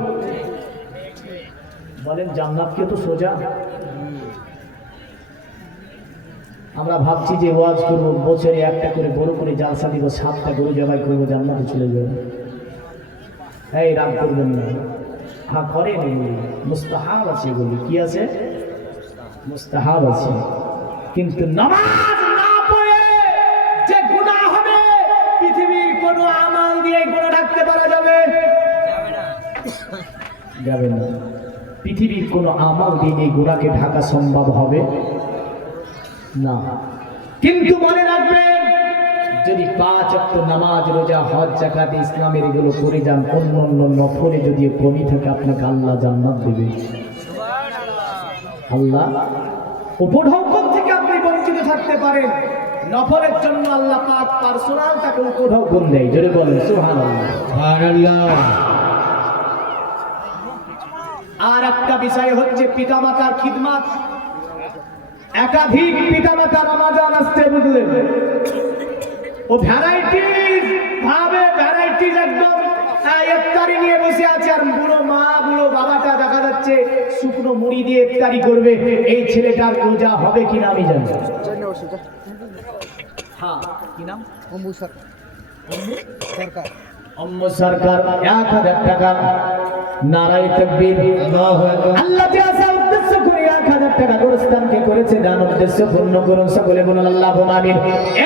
বলেন জান্নাত কি তো সোজা? আমরা ভাবছি যে ওয়াজ করবো, বছরে একটা করে বড় করে জালসা দিব, 7টা গরু জবাই করবো, জান্নাতে চলে যাবে। এই রাগ করবেন না, হ্যাঁ করেন, মুস্তাহাব আছে, এগুলি কি আছে? মুস্তাহাব আছে। কিন্তু নামাজ না পড়ে যে গুনাহ হবে, পৃথিবীর কোন আমল দিয়ে গুনাহ ঢাকতে পারা যাবে? যাবে না। পৃথিবীর কোন আমল দিয়ে গুনাহকে ঢাকা সম্ভব হবে না। কিন্তু মনে রাখবেন, যদি 5 ওয়াক্ত নামাজ, রোজা, হজ, যাকাত, ইসলামের এগুলো করে যান, অন্য নফলে যদি কমি থাকে, আপনাকে আল্লাহ জান্নাত দেবে। আল্লাহ উপঢৌকন থেকে আপনি বঞ্চিত থাকতে পারেন, নফলের জন্য আল্লাহ পাক পার্সোনাল তাকে উপঢৌকন দেয়। জোরে বলেন সুবহানাল্লাহ। আর একটা বিষয় হচ্ছে পিতামাতার খিদমত। একাধিক পিতামাতা রমাজান আসছে, বুঝলেন? ও ভ্যারাইটিস একদম ইফতারি নিয়ে বসে আছে, আর বুড়ো মা বুড়ো বাবাটা দেখা যাচ্ছে শুকনো মুড়ি দিয়ে ইফতারি করবে। এই ছেলেটার রোজা হবে কিনা আমি জানি। হ্যাঁ, কি নাম? অম্বু সরকার। 1000 টাকা। নারায়ে তাকবীর। আল্লাহ যে আসা উদ্দেশ্য করে 1000 টাকা গোরস্থানকে করেছে, দান উদ্দেশ্য পূর্ণ করুন, সকলে বলুন আল্লাহুম্মা আমিন।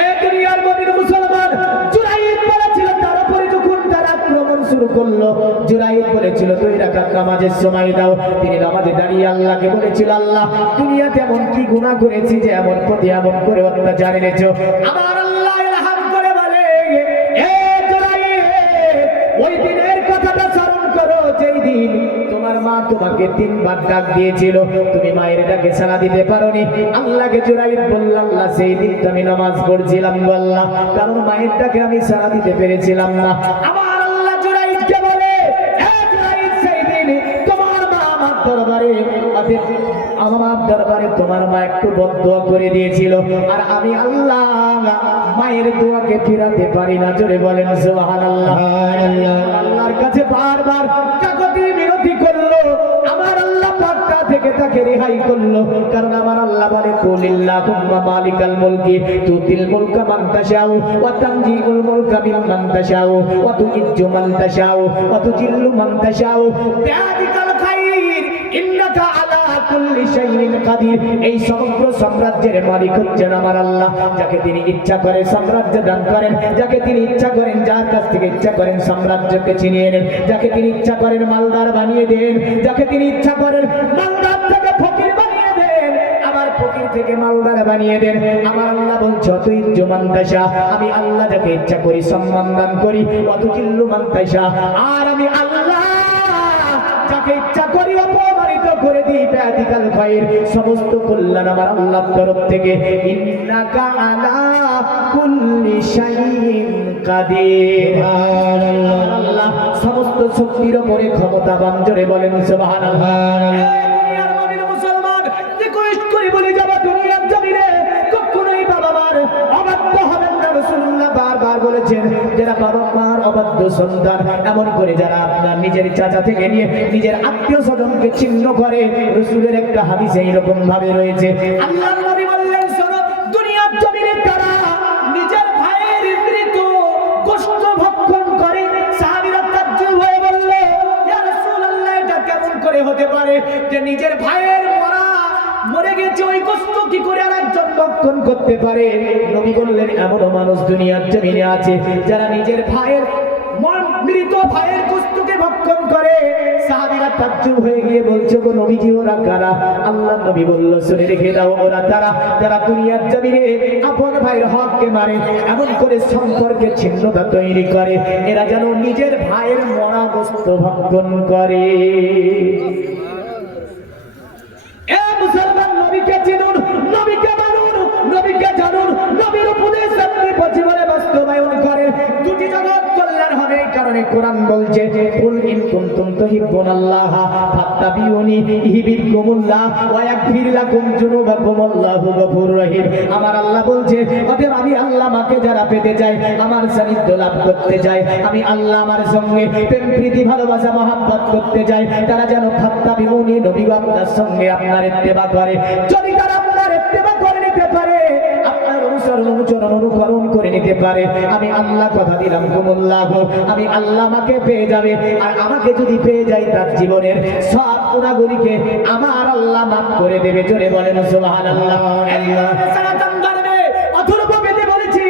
এই দুনিয়ার মমিন মুসলমান, জুরাইদ বলেছিল তার উপরে যখন তারা আক্রমণ শুরু করলো, জুরাইদ বলেছিল 2 রাকাত নামাজের সময় দাও। তিনি নামাজে দাঁড়িয়ে আল্লাহকে বলেছিল, আল্লাহ দুনিয়াতে এমন কি গুনাহ করেছি যে এমন প্রতি এমন করে অত্যাচার এনেছো? আমার আল্লাহ ইলহাম করে বলে, এ জুরাইদ, ওই দিনের কথাটা স্মরণ করো যেই দিন তোমার মা তোমাকে 3 বার ডাক দিয়েছিল, তুমি মায়ের ডাকে সাড়া দিতে পারোনি। আল্লাহকে জুরাইদ বলল, আল্লাহ সেই দিন তো আমি নামাজ পড়ছিলাম গো আল্লাহ, কারণ মায়ের ডাকে আমি সাড়া দিতে পেরেছিলাম না। আমার আল্লাহ জুরাইদকে বলে, হে জুরাইদ, সেই দিন তোমার মা আমার দরবারে তোমার মা একটু বদদোয়া করে দিয়েছিল, আর আমি আল্লাহ মায়ের দোয়াকে ফিরাতে পারি না। জোরে বলেন সুবহানাল্লাহ। আল্লাহর কাছে বারবার কাকুতি মিনতি করলো, আমার আল্লাহ পাকটা থেকে তাকে রেহাই করলো, কারণ আমার আল্লাহ বলে, কুলিল্লাহুম্মা মালিকাল মুলকি তুতিল মুলকা মান তাশাউ ওয়া তানজিউল মুলকা মিম্মান তাশাউ ওয়া তুইজ্জু মান তাশাউ ওয়া তুজিল্লু মান তাশাউ বিয়াদিকাল খায়র ইন্নাকা আলা কুল্লি শাইইন কাদির। এই সমগ্র সাম্রাজ্যের মালিক হচ্ছেন আমার আল্লাহ। যাকে তিনি ইচ্ছা করে সাম্রাজ্য দান করেন, যাকে তিনি ইচ্ছা করেন, যার কাছ থেকে ইচ্ছা করেন সাম্রাজ্যকে ছিনিয়ে নেন, যাকে তিনি ইচ্ছা করেন মালদার বানিয়ে দেন, যাকে তিনি ইচ্ছা করেন মালদার থেকে ফকির বানিয়ে দেন, আবার ফকির থেকে মালদার বানিয়ে দেন। আমার আল্লাহ বলছে, তুইজ্জু মান তাশা, আমি আল্লাহ যাকে ইচ্ছা করি সম্মান দান করি, ওয়াতুজিল্লু মান তাশা, আর আমি আল্লাহ যাকে ইচ্ছা করি অপমানিত করে দিই। বিয়াদিকাল খায়র, সমস্ত কল্যাণ আমার আল্লাহর তরফ থেকে। ইন্নাকা আলা কুল্লি শাইইন কাদির। আল্লাহ সমস্ত শক্তির উপরে ক্ষমতাবান। জোরে বলেন সুবহানাল্লাহ। দুনিয়ার মুমিন মুসলমান, রিকোয়েস্ট করি বলে যাবা, দুনিয়ার জমিনে কখনোই বাবা মার অবাধ্য হবেন না। রাসূলুল্লাহ বারবার বলেছেন, যারা বাবা মার অবাধ্য সন্তান, এমন করে যারা আপনার নিজের চাচা থেকে নিয়ে নিজের আত্মীয় স্বজনকে ছিন্ন করে, রাসূলের একটা হাদিসে এইরকম ভাবে রয়েছে। আল্লাহর নবী বললেন, শোনো, দুনিয়ার জমিনে তারা নিজের ভাইয়ের মৃত গোশত ভক্ষণ করে। সাহাবীরা তাজ্জুব হয়ে বলল, ইয়া রাসূলুল্লাহ, এটা কেমন করে হতে পারে যে নিজের ভাইয়ের মরে গেছে ওই গোশত কি করে আরেকজন ভক্ষণ ভক্ষণ করতে পারে। নবী বললেন এমনও মানুষ দুনিয়ার জমিনে আছে যারা নিজের ভাইয়ের মৃত ভাইয়ের গোশতকে ভক্ষণ করে। সাহাবীরা তাজ্জুব হয়ে গিয়ে বলছে গো নবীজি ওরা কারা? আল্লাহর নবী বলল শুনে রেখে দাও, ওরা তারা যারা দুনিয়ার জমিনে আপন ভাইয়ের হককে মারে, এমন করে সম্পর্কে ছিন্নতা তৈরি করে, এরা যেন নিজের ভাইয়ের মরা গোশত ভক্ষণ করে। এ মুসলমান, নবীকে চিনুন, নবীকে মানুন, নবীকে জানুন, নবীর উপদেশ আপনি জীবনে বাস্তবায়ন করেন, দুটি জগৎ কল্যাণ হবে। এই কারণে কোরআন বলছে কুল ইন কুনতুম তুহিব্বুনাল্লাহ ফাত্তাবিউনি ইউহিব্বুকুমুল্লাহ ওয়া ইয়াগফির লাকুম যুনুবাকুম আল্লাহু গফুরুর রহিম। আমার আল্লাহ বলছে অতএব আমি আল্লাহ আমাকে যারা পেতে চাই, আমার সান্নিধ্য লাভ করতে চাই, আমি আল্লাহ আমার সঙ্গে প্রেম প্রীতি ভালোবাসা মহব্বত করতে চাই, তারা যেন ফাত্তাবিউনি নবী আপনার সঙ্গে আপনার ইত্তেবা করে। যদি তারা আপনার ইত্তেবা করে নিতে পারে, আপনার অনুকরণ করে নিতে পারে, আমি আল্লাহ কথা দিলাম কুমুল্লাহ, আমি আল্লাহ আমাকে পেয়ে যাবে। আর আমাকে যদি পেয়ে যায়, তার জীবনের সব গুনাহগুলিকে আমার আল্লাহ মাফ করে দেবে। জোরে বলেন সুবহানাল্লাহ। সালাতাম ধর্মে অথর্ব বেদে বলেছি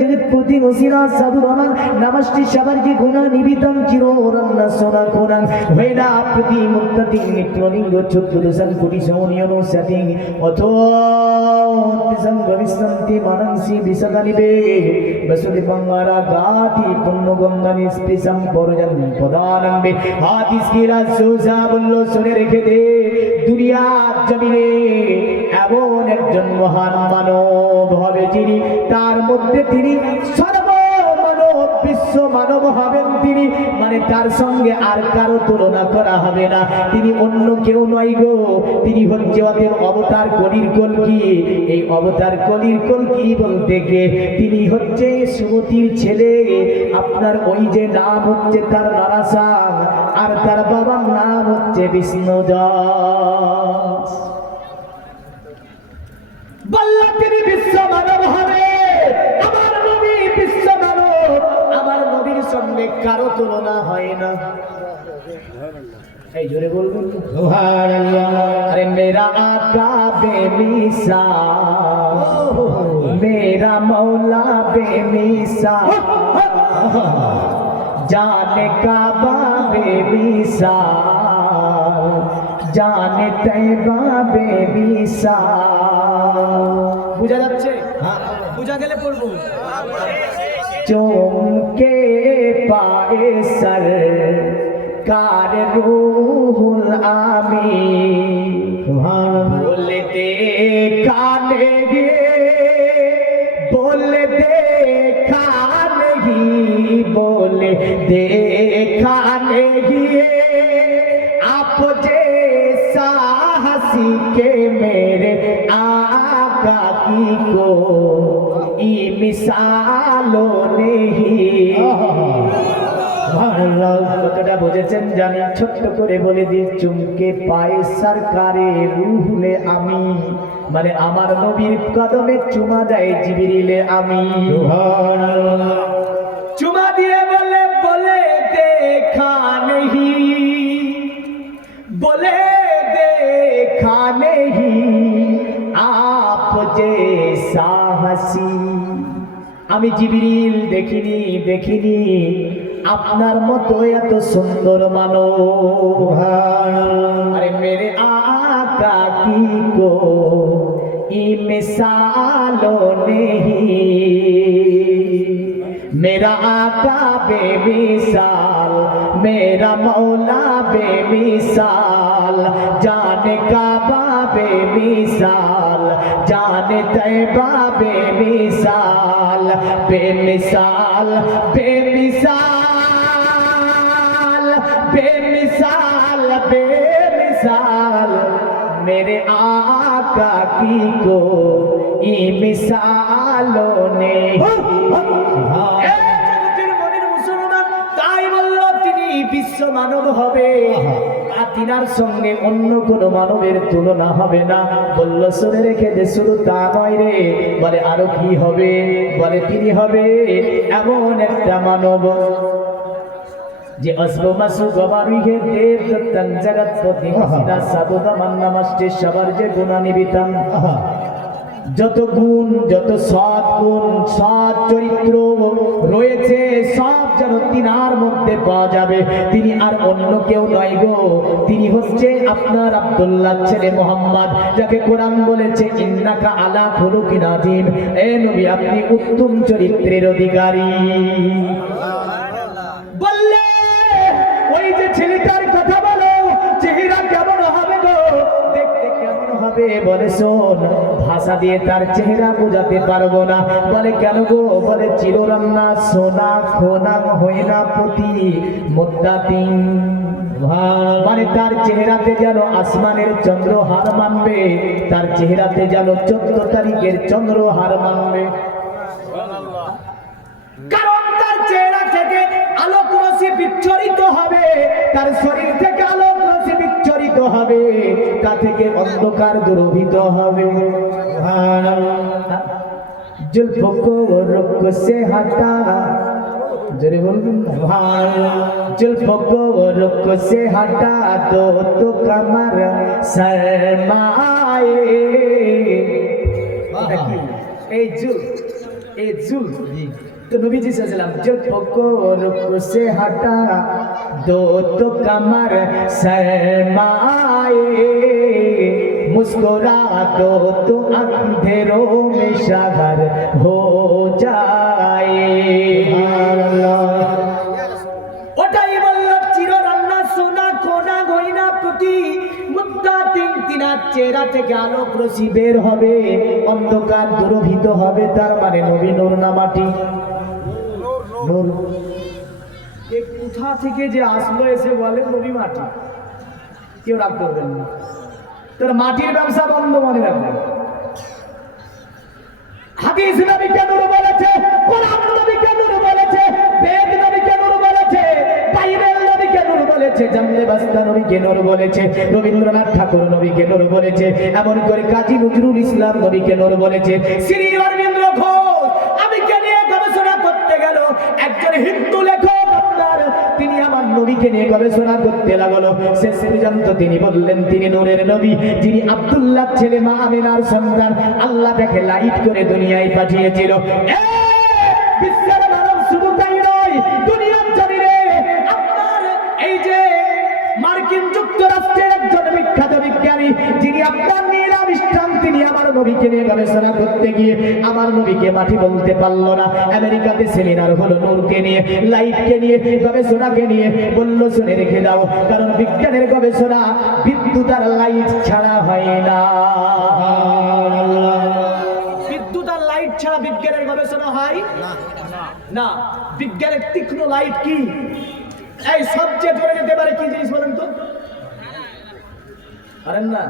জগৎপতি ওসিরা সাধু রমান নামাজটি সবার যে গুণা নিবিতম চিরোরান্না সোনা কোরআন হইনা প্রতি মুক্তি নিত্যলিঙ্গ চতুর্দশান কোটি সৌনিয়ন সাথী অথো সংগমিষ্ণন্তি মানসি বিশদানিবে বসুদি বাংলারা গাতি পুণ্যগন্ধানি স্পৃশম পরজন পদানম্বে হাদিস কিরা সোজা বলল শুনে রেখে দে, দুনিয়ার জমিনে এমন একজন মহান মানব হবে যিনি, তার মধ্যে তিনি সর্বমানব বিশ্ব মানব হবেন তিনি, মানে তার সঙ্গে আর কারো তুলনা করা হবে না। তিনি অন্য কেউ নয় গো, তিনি হচ্ছে অতএব অবতার কলির কলকি। এই অবতার কলির কলকি বলতে কে? তিনি হচ্ছে সুমতির ছেলে। আপনার ওই যে নাম হচ্ছে তার নারাসান, আর তার বাবার নাম হচ্ছে বিষ্ণুদাস। বল্লা তিনি বিশ্ব মানব হবে, আমার নবী বিশ্ব মানব, আমার নবীর সঙ্গে কারো তুলনা হয় না। এই জোরে বলবেন সুবহানাল্লাহ। আরে মেরা আকা বেমিসাল, মেরা মৌলা বেমিসাল, জানে কাবা বেমিসাল, জানে তৈবা বেমিসাল। বুঝা যাচ্ছে? বুঝা গেলে পড়বো। চমকে পায়ে সর কার রুহুল আমিন, বলতে কানে গিয়ে, বলতে কানে গিয়ে, বলে দেখানে গিয়ে आप जैसा हंसी के मेरे आका की को ई मिसालों नहीं। কতটা বুঝেছেন জানি, ছোট্ট করে বলে দিই, চুমকে পায়ে সরকারে রুহুলে আমি, মানে আমার নবীর কদমে চুমা দেয় জিবরিলে আমি। চুমা দিয়ে বলে, বলে দেখা নেহি, बोले देखा नहीं आप जैसा हसी। আমি জিবরিল দেখিনি, দেখিনি আপনার মতো এত সুন্দর মানব। আরে মেরে আকা কি কো ই মিসালো নেহি, मेरा आका बेमिसाल, मेरा मौला बेमिसाल, जाने काबा बेमिसाल, जाने तैबा बेमिसाल, बेमिसाल बेमिसाल बेमिसाल बेमिसाल, मेरे आका की को ई मिसालों ने। বিশ্ব মানব হবে, আর তিনার সঙ্গে অন্য কোন মানবের তুলনা হবে না। বলল শুনে রেখে দে, শুধু তা নয় রে, বলে আরো কি হবে? বলে তিনি হবে এমন একটা মানব যে অসবমাসু গবারিহে দেব দত্তং জগৎপতি মসিনা সাধুদামান নমস্তে সবার যে গুণা নিবিতাম। যত গুণ, যত সৎ গুণ, সৎ চরিত্র রয়েছে সব যেন তিনার মধ্যে পাওয়া যাবে। তিনি আর অন্য কেউ নয় গো, তিনি হচ্ছে আপনার আব্দুল্লাহ ছেলে মোহাম্মদ, যাকে কোরআন বলেছে ইন্নাকা আলা খুলুকিন আযীম। এ নবী, আপনি উত্তম চরিত্রের অধিকারী। বললে ওই যে ছেলেটার কথা বলো, চেহারা কেমন হবে গো, দেখতে কেমন হবে? বলে শোন, ভাষা দিয়ে তার চেহারা বোঝাতে পারবো না। বলে কেন গো? বলে চিররান্না সোনা খোনা হইনা প্রতি মুদ্দাতিন। মানে তার চেহারাতে যেন আসমানের চন্দ্র হার মানবে, তার চেহারাতে যেন 14 তারিখের চন্দ্র হার মানবে। কারণ তার চেহারা থেকে আলোক রশ্মি বিচ্ছরিত হবে, তার শরীর থেকে আলোক রশ্মি বিচ্ছরিত হবে, তা থেকে অন্ধকার দূরভূত হবে। जुल्फों को रुख से हटा, जरे बोलूं जुल्फों को रुख से हटा दो तो कमर शर्माए। ए जुल्फ तो नबी जी सल्लल्लाहु अलैहि वसल्लम जुल्फों को रुख से हटा दो तो कमर शर्माए, मुस्कुरा दो तो अंधेरों में शहर हो जाए। ওটাই বললাম, চিররান্না সোনা কোনা গয়না প্রতি মুদ্রা তিনার চেহারা থেকে আলোক রশ্মি বের হবে, অন্ধকার দূরভূত হবে। তার মানে নবী নূর না মাটি? নূর। এই কোথা থেকে যে আসলো এসে বলে নবী মাটি, কেউ রাগ করবেন না। তোর মাটির ব্যবসা বন্ধ, মনে রাখবে। হাদিস নবীকে নূর বলেছে, কোরআন নবীকে নূর বলেছে, বেদ নবীকে নূর বলেছে, বাইবেল নবীকে নূর বলেছে, জামলে বাস্তা নবীকে নূর বলেছে, রবীন্দ্রনাথ ঠাকুর নবীকে নূর বলেছে, এমন করে কাজী নজরুল ইসলাম নবীকে নূর বলেছে। শ্রী অরবিন্দ ঘোষ আমিকে নিয়ে গবেষণা করতে গেল, একজন হিন্দু লেখক তিনি আমার নবীকে নিয়ে গবেষণা করতে লাগলো। শেষ পর্যন্ত তিনি বললেন তিনি নূরের নবী, যিনি আব্দুল্লাহ ছেলে মা আমিনার সন্তান। আল্লাহ তাকে লাইট করে দুনিয়ায় পাঠিয়েছিল। বিশ্বের মানব শুধু তাই নয়, দুনিয়ার জমিনে আপনার এই যে মার্কিন যুক্তরাষ্ট্রের একজন বিখ্যাত বিজ্ঞানী, যিনি আপনার নিরামিষ্টান, তিনি আমার নবীকে নিয়ে গবেষণা করতে গিয়ে আমার নবীকে মাটি বলতে পারলো না। আমেরিকাতে সেমিনার হলো নূরকে নিয়ে, লাইটকে নিয়ে, গবেষণাকে নিয়ে। বলল শুনে রেখে দাও, কারণ বিজ্ঞানের গবেষণা বিদ্যুৎ আর লাইট ছাড়া হয় না। বিদ্যুৎ আর লাইট ছাড়া বিজ্ঞানের গবেষণা হয় না। বিজ্ঞানের তীক্ষ্ণ লাইট কি? এই সবচেয়ে জোরে যেতে পারে কি জিনিস বলেন তো? পারেন না?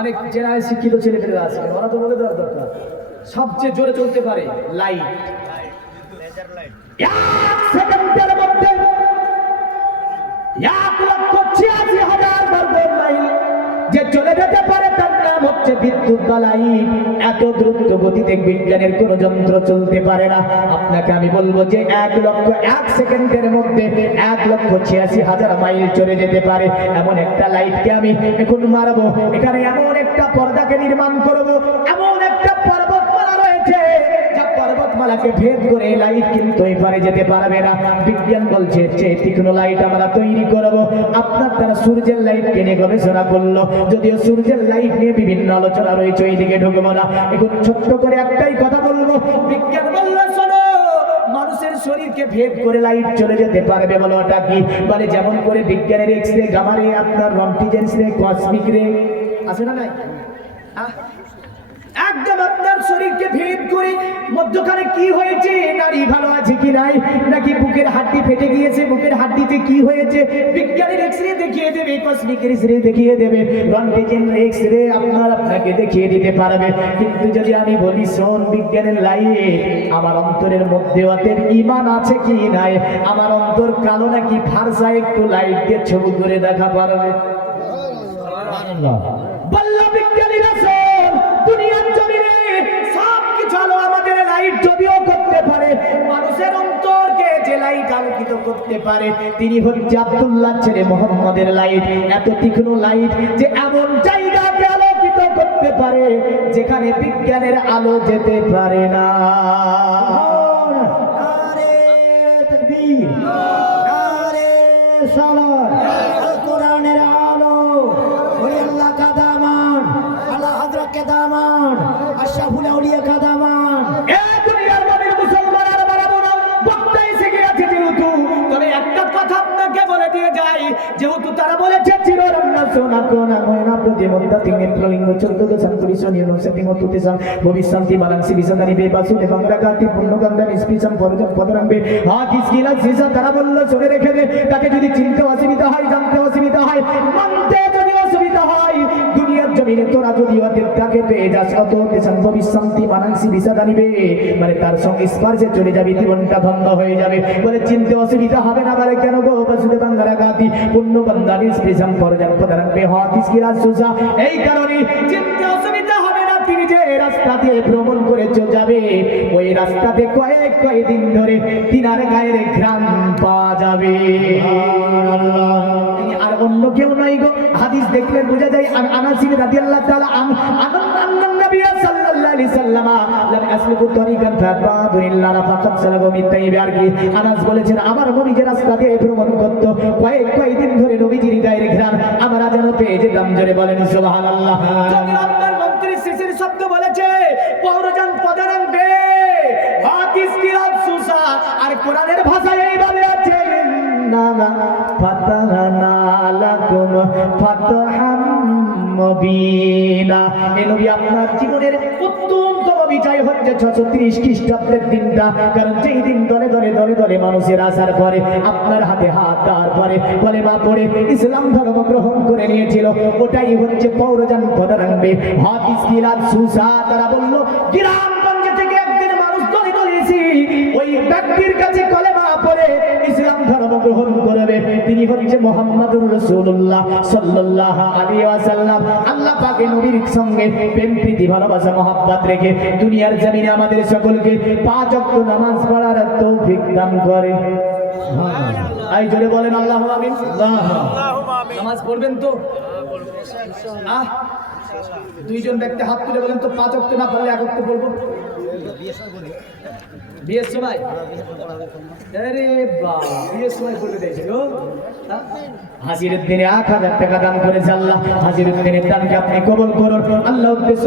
অনেক জেনারেল শিক্ষিত ছেলেপেলেরা আছে, ওরা তো বলে দেওয়ার দরকার। সবচেয়ে জোরে চলতে পারে লাইট। এক সেকেন্ডের মধ্যে 1,86,000 বর্গ মাইল যে চলে যেতে পারে, তার নাম হচ্ছে বিদ্যুৎ বা লাইট। এত দ্রুত গতিতে বিজ্ঞানের কোন যন্ত্র চলতে পারে না। আপনাকে আমি বলবো যে 1 সেকেন্ডের মধ্যে 1,86,000 মাইল চলে যেতে পারে এমন একটা লাইটকে আমি এখন মারবো। এখানে এমন একটা পর্দাকে নির্মাণ করবো, এমন একটা পর্বতমালা রয়েছে যা পর্বতমালাকে ভেদ করে লাইট কিন্তু এই পারে যেতে পারবে না। বিজ্ঞান বলছে যে তীক্ষ্ণ লাইট আমরা তৈরি করবো। আপনার তারা সূর্যের লাইট কিনে গবেষণা করলো, যদিও সূর্যের লাইট নিয়ে বিভিন্ন আলোচনা রয়েছে, ওই দিকে ঢুকবো না। এখন ছোট্ট করে একটাই কথা বলবো, বিজ্ঞান বললো শোনো, মানুষের শরীরকে ভেদ করে লাইট চলে যেতে পারবে। বলো ওটা কি? বলে যেমন করে বিজ্ঞানের এক্স রে, গামা রে, আপনার রন্টিজেন্স রে, কসমিক রে আছে না নাই? একদম আপনার শরীরকে ভেদ করে মধ্যখানে কি হয়েছে, নারী ভালো আছে কি নাই, নাকি বুকের হাড্ডি ফেটে গিয়েছে, বুকের হাড্ডিতে কি হয়েছে, বিজ্ঞানের এক্স-রে দেখিয়ে দেবে, কসমিক এক্স-রে দেখিয়ে দেবে, রন্টিজেন এক্স-রে আপনাকে দেখিয়ে দিতে পারবে। কিন্তু যদি আমি বলি শোন, বিজ্ঞানের লাইট আমার অন্তরের মধ্যে ওদের ঈমান আছে কি নাই, আমার অন্তর কালো নাকি ফারসা, একটু লাইট দিয়ে ছবি করে দেখা পারবে। বল্লা বিজ্ঞানীরা শোন, দুনিয়ার জমিনে সবকিছু আলো আমাদের লাইট যদিও করতে পারে, মানুষের অন্তরকে যে লাইট আলোকিত করতে পারে। তিনি হচ্ছে আব্দুল্লাহ ছেলে মুহাম্মাদের লাইট, এত তীক্ষ্ণ লাইট যে এমন জায়গাকে আলোকিত করতে পারে যেখানে বিজ্ঞানের আলো যেতে পারে না। নারে তাকবীর, নারে সালাত, আল কোরআনের আলো, ওলি আল্লাহ কা দামান, আলা হযরত কে দামান, আশরাফুল আউলিয়া কা দামান। এ দুনিয়ার নবীর মুসলমান আর বাড়াবো না, বক্তা এসে গিয়েছে যেহেতু, তবে একটা কথা আপনাকে বলে দিয়ে যাই, যেহেতু তারা বলেছে চিররত্না সোনা কোনা ময়না প্রতিমন্তা তিনে প্রলিঙ্গ 14 সান্তরিশন ইউনিভার্সিটি মতুতেসাম ভবিষ্যন্তি বালাংসি বিসদানি বেবাসু এবং রাগাতি পূর্ণগন্ধা নিষ্পিসম পরজন পদরামবে হাদিস গিলা সিসা। তারা বলল শুনে রেখে দে, তাকে যদি চিনতে অসুবিধা হয়, জানতে অসুবিধা হয়, মানতে যদি অসুবিধা হয়, দুনিয়ার জমিনে তোরা যদি ওদের তাকে পেয়ে যাস অত দেশান ভবিষ্যন্তি বালাংসি বিসদানি বে, মানে তার সঙ্গে স্পর্শে চলে যাবে, জীবনটা ধন্য হয়ে যাবে। বলে চিনতে অসুবিধা হবে না, বলে কেন গো বাসুদে বাংলা গাতি পূর্ণগন্ধা নিষ্পিসম পরজন পদরামবে হাদিস গিলা সুসা। এই কারণে চিনতে অসুবিধা হবে না। তিনি যে রাস্তা দিয়ে ভ্রমণ করে যাবে, ওই রাস্তাতে কয়েকদিন ধরে তিনার গায়ের ঘ্রাণ পাওয়া যাবে। তিনি আর অন্য কেউ নয় গো। হাদিস দেখলে বোঝা যায়। আর আনাস রাদিয়াল্লাহু তাআলা আনন্দ নবী সাল্লাল্লাহু আলাইহি সাল্লাম লাম আসলুকু তরিকান ফাবাদু ইল্লা ফাকাত সালাগু মিন তাইয়্যিবার কি। আনাস বলেছেন আমার নবী যে রাস্তা দিয়ে ভ্রমণ করত, কয়েকদিন ধরে নবীজির গায়ের ঘ্রাণ আমরা যেন পেয়ে যেতাম। জোরে বলেন সুবহানাল্লাহ। যদি আপনার মন্ত্রী শিশির শব্দ বলেছে পৌরজন পদরং বে হাদিস কিরাত সুসা, আর কোরআনের ভাষায় এইভাবে আছে ইন্না ফাতাহনা লাকুম ফাতহাম মুবিনা। এই নবী আপনার জীবনের উত্তমতম বিজয় হচ্ছে 630 খ্রিস্টাব্দের দিনটা। কারণ যেই দিন দলে দলে মানুষের আসার পরে আপনার হাতে হাত দেওয়ার পরে কলেমা পড়ে ইসলাম ধর্ম গ্রহণ করে নিয়েছিল, ওটাই হচ্ছে পৌরজন পদরাংবে হাদিস কিরাত সুসা। তারা বলল গ্রামগঞ্জে থেকে একদিন মানুষ দলে এসে ওই ব্যক্তির কাছে কলেমা পড়ে ইসলাম ধর্ম গ্রহণ করবে। তিনি হচ্ছে মুহাম্মাদুর রাসূলুল্লাহ সাল্লাল্লাহু আলাইহি ওয়াসাল্লাম। আল্লাহ পাকের নবীর সঙ্গে প্রেম প্রীতি ভালোবাসা মহব্বত রেখে দুনিয়ার জমিনে আমাদের সকলকে 5 ওয়াক্ত নামাজ পড়ার তৌফিক দান করে। আই জোরে বলেন আল্লাহু আমিন। নামাজ পড়বেন তো? দুইজন ব্যক্তি হাত তুলে বলেন তো 5 ওয়াক্ত না পড়লে 1 ওয়াক্ত পড়বো। বিয়ের সময়? আরে বাবা, বিয়ের সময় পড়লে দিয়েছে গো। হাজিরের দিনে 1000 টাকা দান করেছে আল্লাহ। হাজিরের দিনের দানকে আপনি কবুল করুন। আল্লাহ উদ্দেশ্য